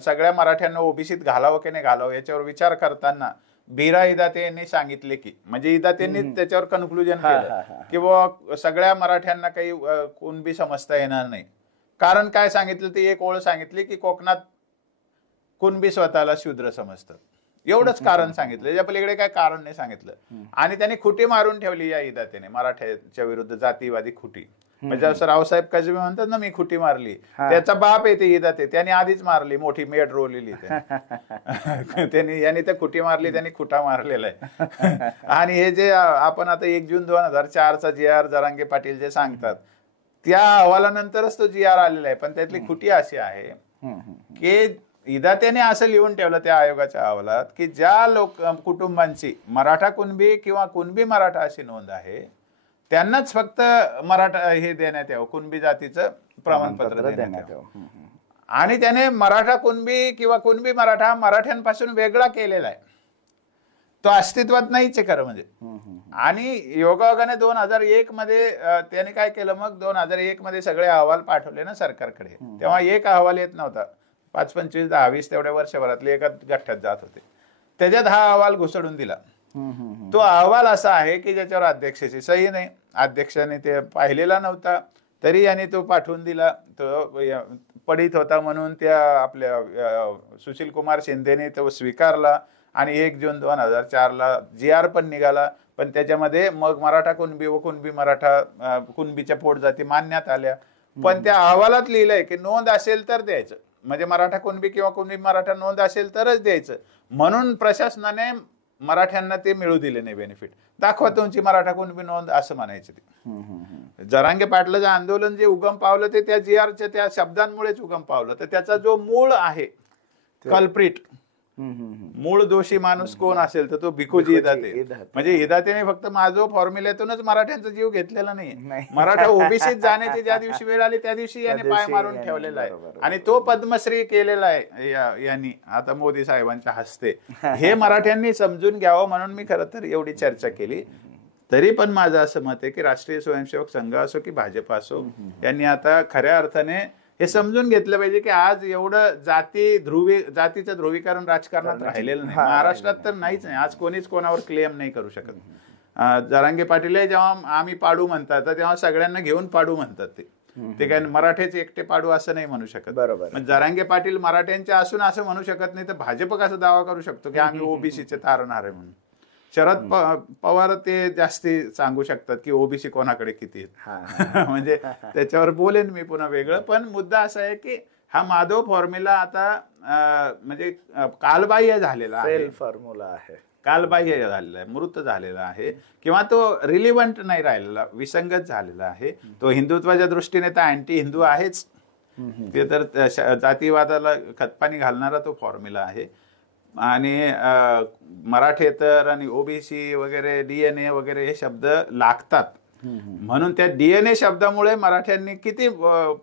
सगळ्या मराठ्यांना ओबीसीत घालावं की नाही घालावं याच्यावर विचार करताना भीरा इदाते यांनी सांगितले की, म्हणजे इदातेंनी त्याच्यावर कन्क्लुजन केलं की बाबा सगळ्या मराठ्यांना काही कुणबी समजता येणार नाही. कारण काय सांगितलं ते एक ओळ सांगितली की कोकणात कुणबी स्वतःला शूद्र समजतात. एवढंच कारण सांगितलं, याच्या पलीकडे काय कारण नाही सांगितलं. आणि त्यांनी खुटी मारून ठेवली या इदातेने, मराठ्याच्या विरुद्ध जातीवादी खुटी. म्हणजे असं रावसाहेब कसबे म्हणतात ना, मी खुटी मारली, त्याचा बाप आहे ते इदाते, त्याने आधीच मारली, मोठी मेड रोवलेली त्यांनी. यांनी तर खुटी मारली, त्यांनी खुटा मारलेला आहे. आणि हे जे आपण आता 1 जून 2004चा GR जरांगे पाटील जे सांगतात, त्या अहवालानंतरच तो GR आलेला आहे. पण त्यातली खुटी अशी आहे की इदात्याने असं लिहून ठेवलं त्या आयोगाच्या अहवालात की ज्या कुटुंबांची मराठा कुणबी किंवा कुणबी मराठा अशी नोंद आहे त्यांनाच फक्त मराठा हे देण्यात यावं, कुणबी जातीचं प्रमाणपत्र देण्यात यावं. आणि त्याने मराठा कुणबी किंवा कुणबी मराठा मराठ्यांपासून वेगळा केलेला आहे, तो अस्तित्वात नाहीच आहे खरं म्हणजे. आणि योगायोगाने 2001 मध्ये त्याने काय केलं, मग 2001 मध्ये सगळे अहवाल पाठवले ना सरकारकडे. तेव्हा एक अहवाल येत नव्हता, 5, 25, 10, 20 तेवढ्या वर्षभरातले एका गठ्ठ्यात जात होते. त्याच्यात हा अहवाल घुसडून दिला. तो अहवाल असा आहे की ज्याच्यावर अध्यक्षाची सही नाही, अध्यक्षाने ते पाहिलेला नव्हता, तरी याने तो पाठवून दिला. तो पडित होता म्हणून त्या आपल्या सुशील कुमार शिंदेने तो स्वीकारला. आणि 1 जून 2004ला GR पण निघाला. पण त्याच्यामध्ये मग मराठा कुणबी व कुणबी मराठा कुणबीच्या पोटजाती मानण्यात आल्या. पण त्या अहवालात लिहिलंय की नोंद असेल तर द्यायचं, म्हणजे मराठा कुणबी किंवा कुणबी मराठा नोंद असेल तरच द्यायचं. म्हणून प्रशासनाने मराठ्यांना ते मिळू दिले नाही बेनिफिट. दाखवा तुमची मराठा कुणबी नोंद, असं म्हणायचं ते. जरांगे पाटलाचं आंदोलन जे उगम पावलं ते त्या GRच्या त्या शब्दांमुळेच उगम पावलं. तर त्याचा जो मूळ आहे कल्प्रिट, मूळ दोषी माणूस कोण असेल तर तो भिकोजी इदाते. म्हणजे इदातेने फक्त माझो फॉर्म्युल्यातूनच मराठ्यांचा जीव घेतलेला नाही, मराठा ओबीसीत जाण्याची ज्या दिवशी वेळ आली त्या दिवशी याने पाय मारून ठेवलेला आहे. आणि तो पद्मश्री केलेला आहे यांनी आता मोदी साहेबांच्या हस्ते. हे मराठ्यांनी समजून घ्यावं म्हणून मी खरं तर एवढी चर्चा केली. तरी पण माझं असं मत आहे की राष्ट्रीय स्वयंसेवक संघ असो की भाजप असो, यांनी आता खऱ्या अर्थाने हे समजून घेतलं पाहिजे की आज एवढं जातीचं ध्रुवीकरण राजकारणात राहिलेलं नाही. महाराष्ट्रात तर नाहीच नाही. आज कोणीच कोणावर क्लेम नाही करू शकत. जरांगे पाटील जेव्हा आम्ही पाडू म्हणतात तेव्हा सगळ्यांना घेऊन पाडू म्हणतात. ते काय मराठेच एकटे पाडू असं नाही म्हणू शकत. बरोबर. जरांगे पाटील मराठ्यांचे असून असं म्हणू शकत नाही, तर भाजप कसा दावा करू शकतो की आम्ही ओबीसीचे तारणार आहे म्हणून. शरद पवार ते जास्ती सांगू शकतात की ओबीसी कोणाकडे किती आहेत. म्हणजे त्याच्यावर बोलेन मी पुन्हा वेगळं. पण मुद्दा असा आहे की हा माधव फॉर्म्युला आता म्हणजे कालबाह्य झालेला आहे, फॉर्म्युला आहे, कालबाह्य झालेला आहे, मृत झालेला आहे, किंवा तो रिलिव्हंट नाही राहिलेला, विसंगत झालेला आहे. तो हिंदुत्वाच्या दृष्टीने तर अँटी हिंदू आहेच, ते तर जातीवादाला खतपाणी घालणारा तो फॉर्म्युला आहे. आणि मराठेतर आणि ओबीसी वगैरे DNA वगैरे हे शब्द लागतात. म्हणून त्या DNA शब्दामुळे मराठ्यांनी किती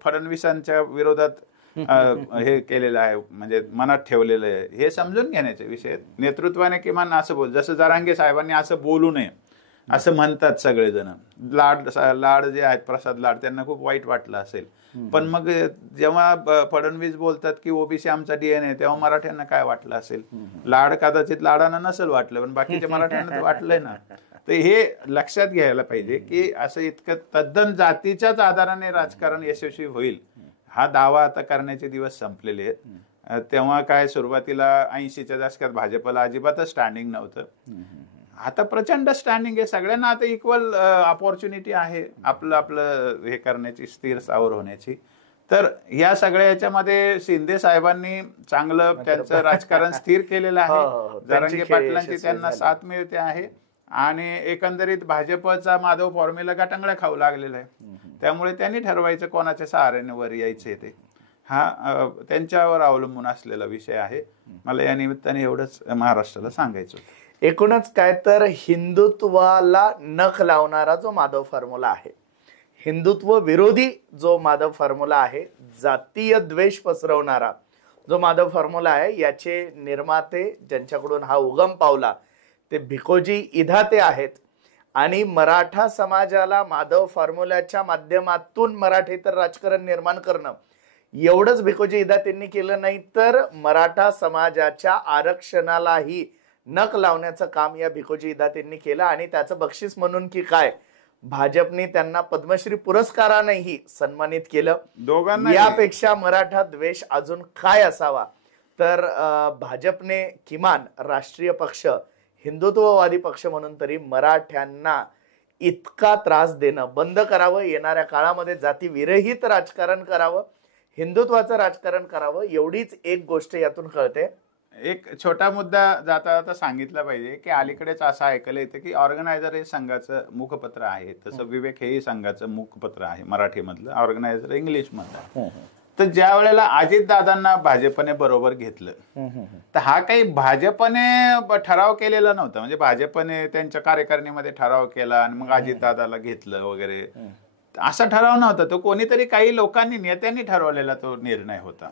फडणवीसांच्या विरोधात हे केलेलं आहे, म्हणजे मनात ठेवलेलं आहे. हे समजून घेण्याचे विषय. नेतृत्वाने किमान असं बोल, जसं जरांगे साहेबांनी असं बोलू नये असं म्हणतात सगळेजण. लाड जे आहेत, प्रसाद लाड, त्यांना खूप वाईट वाटलं असेल. पण मग जेव्हा फडणवीस बोलतात की ओबीसी आमचा DNA, तेव्हा मराठ्यांना काय वाटलं असेल? लाड कदाचित लाडांना नसेल वाटलं, पण बाकीच्या मराठ्यांना वाटलंय ना. तर हे लक्षात घ्यायला पाहिजे की असं इतकं तद्दन जातीच्याच आधाराने राजकारण यशस्वी होईल हा दावा आता करण्याचे दिवस संपलेले आहेत. तेव्हा काय सुरुवातीला 80च्या दशकात भाजपला अजिबातच स्टँडिंग नव्हतं. आता प्रचंड स्टँडिंग आहे. सगळ्यांना आता इक्वल ऑपॉर्च्युनिटी आहे आपलं हे करण्याची, स्थिर स्थावर होण्याची. तर या सगळ्या याच्यामध्ये शिंदे साहेबांनी चांगलं त्यांचं राजकारण स्थिर केलेलं आहे. जरांगे पाटलांची त्यांना साथ मिळते आहे. आणि एकंदरीत भाजपचा माधव फॉर्म्युला गटांगळ्या खाऊ लागलेला आहे. त्यामुळे त्यांनी ठरवायचं कोणाच्या सहाऱ्याने वर यायचे ते. हा त्यांच्यावर अवलंबून असलेला विषय आहे. मला या निमित्ताने एवढंच महाराष्ट्राला सांगायचं. एकूणच काय तर हिंदुत्वाला नख लावणारा जो माधव फॉर्म्युला आहे, हिंदुत्व विरोधी जो माधव फॉर्म्युला आहे, जातीय द्वेष पसरवणारा जो माधव फॉर्म्युला आहे, याचे निर्माते ज्यांच्याकडून हा उगम पावला ते भिकोजी इधाते आहेत. आणि मराठा समाजाला माधव फॉर्म्युल्याच्या माध्यमातून मराठेतर राजकारण निर्माण करणं एवढंच भिकोजी इधातेंनी केलं नाही, तर मराठा समाजाच्या आरक्षणालाही नख लावण्याचं काम या भिकोजी इधातेंनी केलं. आणि त्याचं बक्षीस म्हणून की काय, भाजपने त्यांना पद्मश्री पुरस्कारानेही सन्मानित केलं. दोघांना यापेक्षा मराठा द्वेष अजून काय असावा. तर भाजपने किमान राष्ट्रीय पक्ष, हिंदुत्ववादी पक्ष म्हणून तरी मराठ्यांना इतका त्रास देणं बंद करावं, येणाऱ्या काळामध्ये जातीविरहित राजकारण करावं, हिंदुत्वाचं राजकारण करावं, एवढीच एक गोष्ट यातून कळते. एक छोटा मुद्दा जाता जाता सांगितला पाहिजे की अलीकडेच असं ऐकलं येतं की ऑर्गनायझर हे संघाचं मुखपत्र आहे, तसं विवेक हेही संघाचं मुखपत्र आहे मराठीमधलं, ऑर्गनायझर इंग्लिश मधलं. तर ज्या वेळेला अजितदादांना भाजपने बरोबर घेतलं, तर हा काही भाजपने ठराव केलेला नव्हता. म्हणजे भाजपने त्यांच्या कार्यकारिणीमध्ये ठराव केला आणि मग अजितदादाला घेतलं वगैरे, असा ठराव नव्हता. तो कोणीतरी काही लोकांनी, नेत्यांनी ठरवलेला तो निर्णय होता.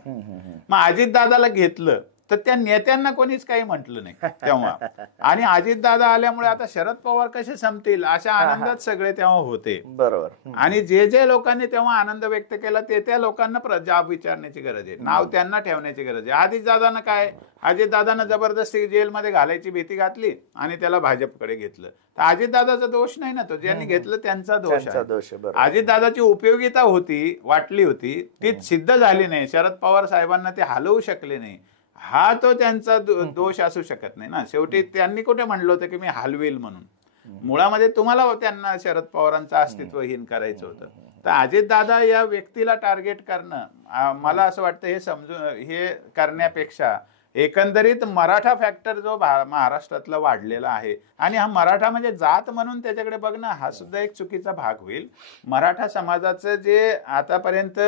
मग अजितदादाला घेतलं तर त्या नेत्यांना कोणीच काही म्हटलं नाही तेव्हा. आणि अजितदादा आल्यामुळे आता शरद पवार कसे संपतील अशा आनंदात सगळे तेव्हा होते. बरोबर. आणि जे लोकांनी तेव्हा आनंद व्यक्त केला त्या लोकांना जाब विचारण्याची गरज आहे, नाव त्यांना ठेवण्याची गरज आहे. अजितदादांना काय, अजितदादांना जबरदस्ती जेलमध्ये घालायची भीती घातली आणि त्याला भाजपकडे घेतलं. तर अजितदादाचा दोष नाही ना, तो ज्यांनी घेतलं त्यांचा दोष आहे. अजितदादाची उपयोगिता होती, वाटली होती, ती सिद्ध झाली नाही. शरद पवार साहेबांना ते हलवू शकले नाही, हा तो त्यांचा दोष असू शकत नाही ना. शेवटी त्यांनी कुठे म्हणलं होतं की मी हलवेल म्हणून, मुळामध्ये तुम्हाला त्यांना शरद पवारांचं अस्तित्वहीन करायचं होतं. तर अजितदादा या व्यक्तीला टार्गेट करणं, मला असं वाटतं हे करण्यापेक्षा एकंदरीत मराठा फॅक्टर जो महाराष्ट्रातला वाढलेला आहे, आणि हा मराठा म्हणजे जात म्हणून त्याच्याकडे बघणं हा सुद्धा एक चुकीचा भाग होईल. मराठा समाजाचं जे आतापर्यंत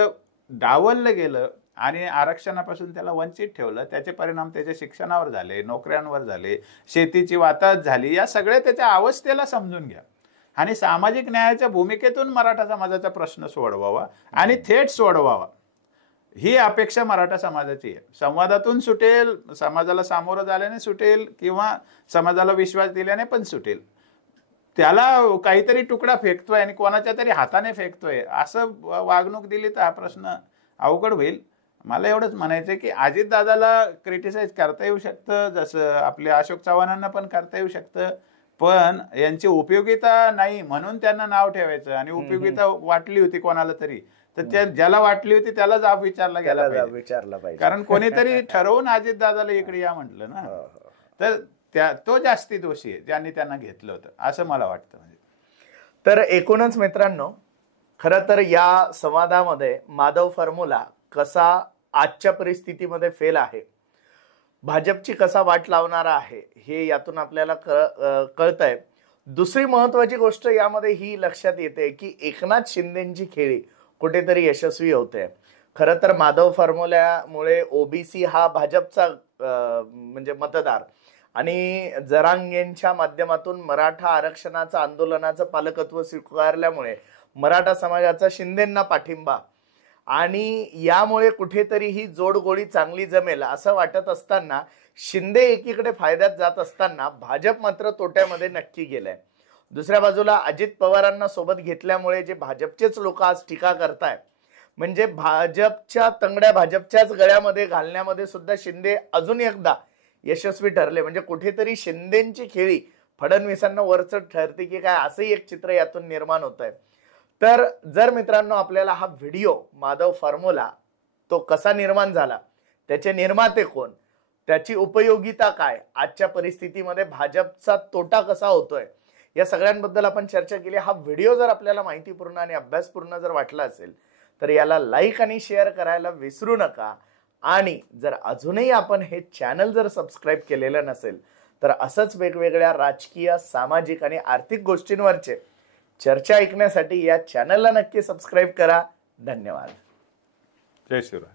डावललं गेलं आणि आरक्षणापासून त्याला वंचित ठेवलं, त्याचे परिणाम त्याच्या शिक्षणावर झाले, नोकऱ्यांवर झाले, शेतीची वाताहत झाली, या सगळ्या त्याच्या अवस्थेला समजून घ्या आणि सामाजिक न्यायाच्या भूमिकेतून मराठा समाजाचा प्रश्न सोडवावा आणि थेट सोडवावा, ही अपेक्षा मराठा समाजाची आहे. संवादातून सुटेल, समाजाला सामोरं झाल्याने सुटेल किंवा समाजाला विश्वास दिल्याने पण सुटेल. त्याला काहीतरी तुकडा फेकतोय आणि कोणाच्या तरी हाताने फेकतोय असं वागणूक दिली तर हा प्रश्न अवघड होईल. मला एवढंच म्हणायचं की अजितदादाला क्रिटिसाइज करता येऊ शकतं, जसं आपल्या अशोक चव्हाणांना पण करता येऊ शकतं, पण यांची उपयोगिता नाही म्हणून त्यांना नाव ठेवायचं. आणि उपयोगिता वाटली होती कोणाला तरी, तर त्या ज्याला वाटली होती त्याला जाब विचारला गेला पाहिजे. कारण कोणीतरी ठरवून अजितदादाला इकडे या म्हटलं ना, तर तो जास्ती दोषी आहे ज्यांनी त्यांना घेतलं होतं, असं मला वाटतं. तर एकूणच मित्रांनो, खरं तर या संवादामध्ये माधव फॉर्म्युला कसा आजच्या परिस्थितीमध्ये फेल आहे, भाजपची कसा वाट लावणारा आहे, हे यातून आपल्याला कळतंय. दुसरी महत्वाची गोष्ट यामध्ये ही लक्षात येते की एकनाथ शिंदेची खेळी कुठेतरी यशस्वी होते. खरं तर माधव फॉर्म्युल्यामुळे ओबीसी हा भाजपचा म्हणजे मतदार आणि जरांगेंच्या माध्यमातून मराठा आरक्षणाचं आंदोलनाचं पालकत्व स्वीकारल्यामुळे मराठा समाजाचा शिंदेंना पाठिंबा, आणि यामुळे कुठेतरी ही जोडगोळी चांगली जमेल असं वाटत असताना, शिंदे एकीकडे फायद्यात जात असताना भाजप मात्र तोट्यामध्ये नक्की गेलाय. दुसऱ्या बाजूला अजित पवारांना सोबत घेतल्यामुळे जे भाजपचेच लोक आज टीका करतायत, म्हणजे भाजपच्या तंगड्या भाजपच्याच गळ्यामध्ये घालण्यामध्ये सुद्धा शिंदे अजून एकदा यशस्वी ठरले. म्हणजे कुठेतरी शिंदेची खेळी फडणवीसांना वरचढ ठरते की काय, असंही एक चित्र यातून निर्माण होत आहे. तर जर मित्रांनो आपल्याला हा व्हिडिओ माधव फॉर्म्युला तो कसा निर्माण झाला, त्याचे निर्माते कोण, त्याची उपयोगिता काय, आजच्या परिस्थितीमध्ये भाजपचा तोटा कसा होतोय, या सगळ्यांबद्दल आपण चर्चा केली. हा व्हिडिओ जर आपल्याला माहितीपूर्ण आणि अभ्यासपूर्ण जर वाटला असेल तर याला लाईक आणि शेअर करायला विसरू नका. आणि जर अजूनही आपण हे चॅनल जर सबस्क्राईब केलेलं नसेल तर असंच वेगवेगळ्या राजकीय, सामाजिक आणि आर्थिक गोष्टींवरचे चर्चा ऐकण्यासाठी या चॅनलला नक्की सबस्क्राईब करा. धन्यवाद. जय शिवराय.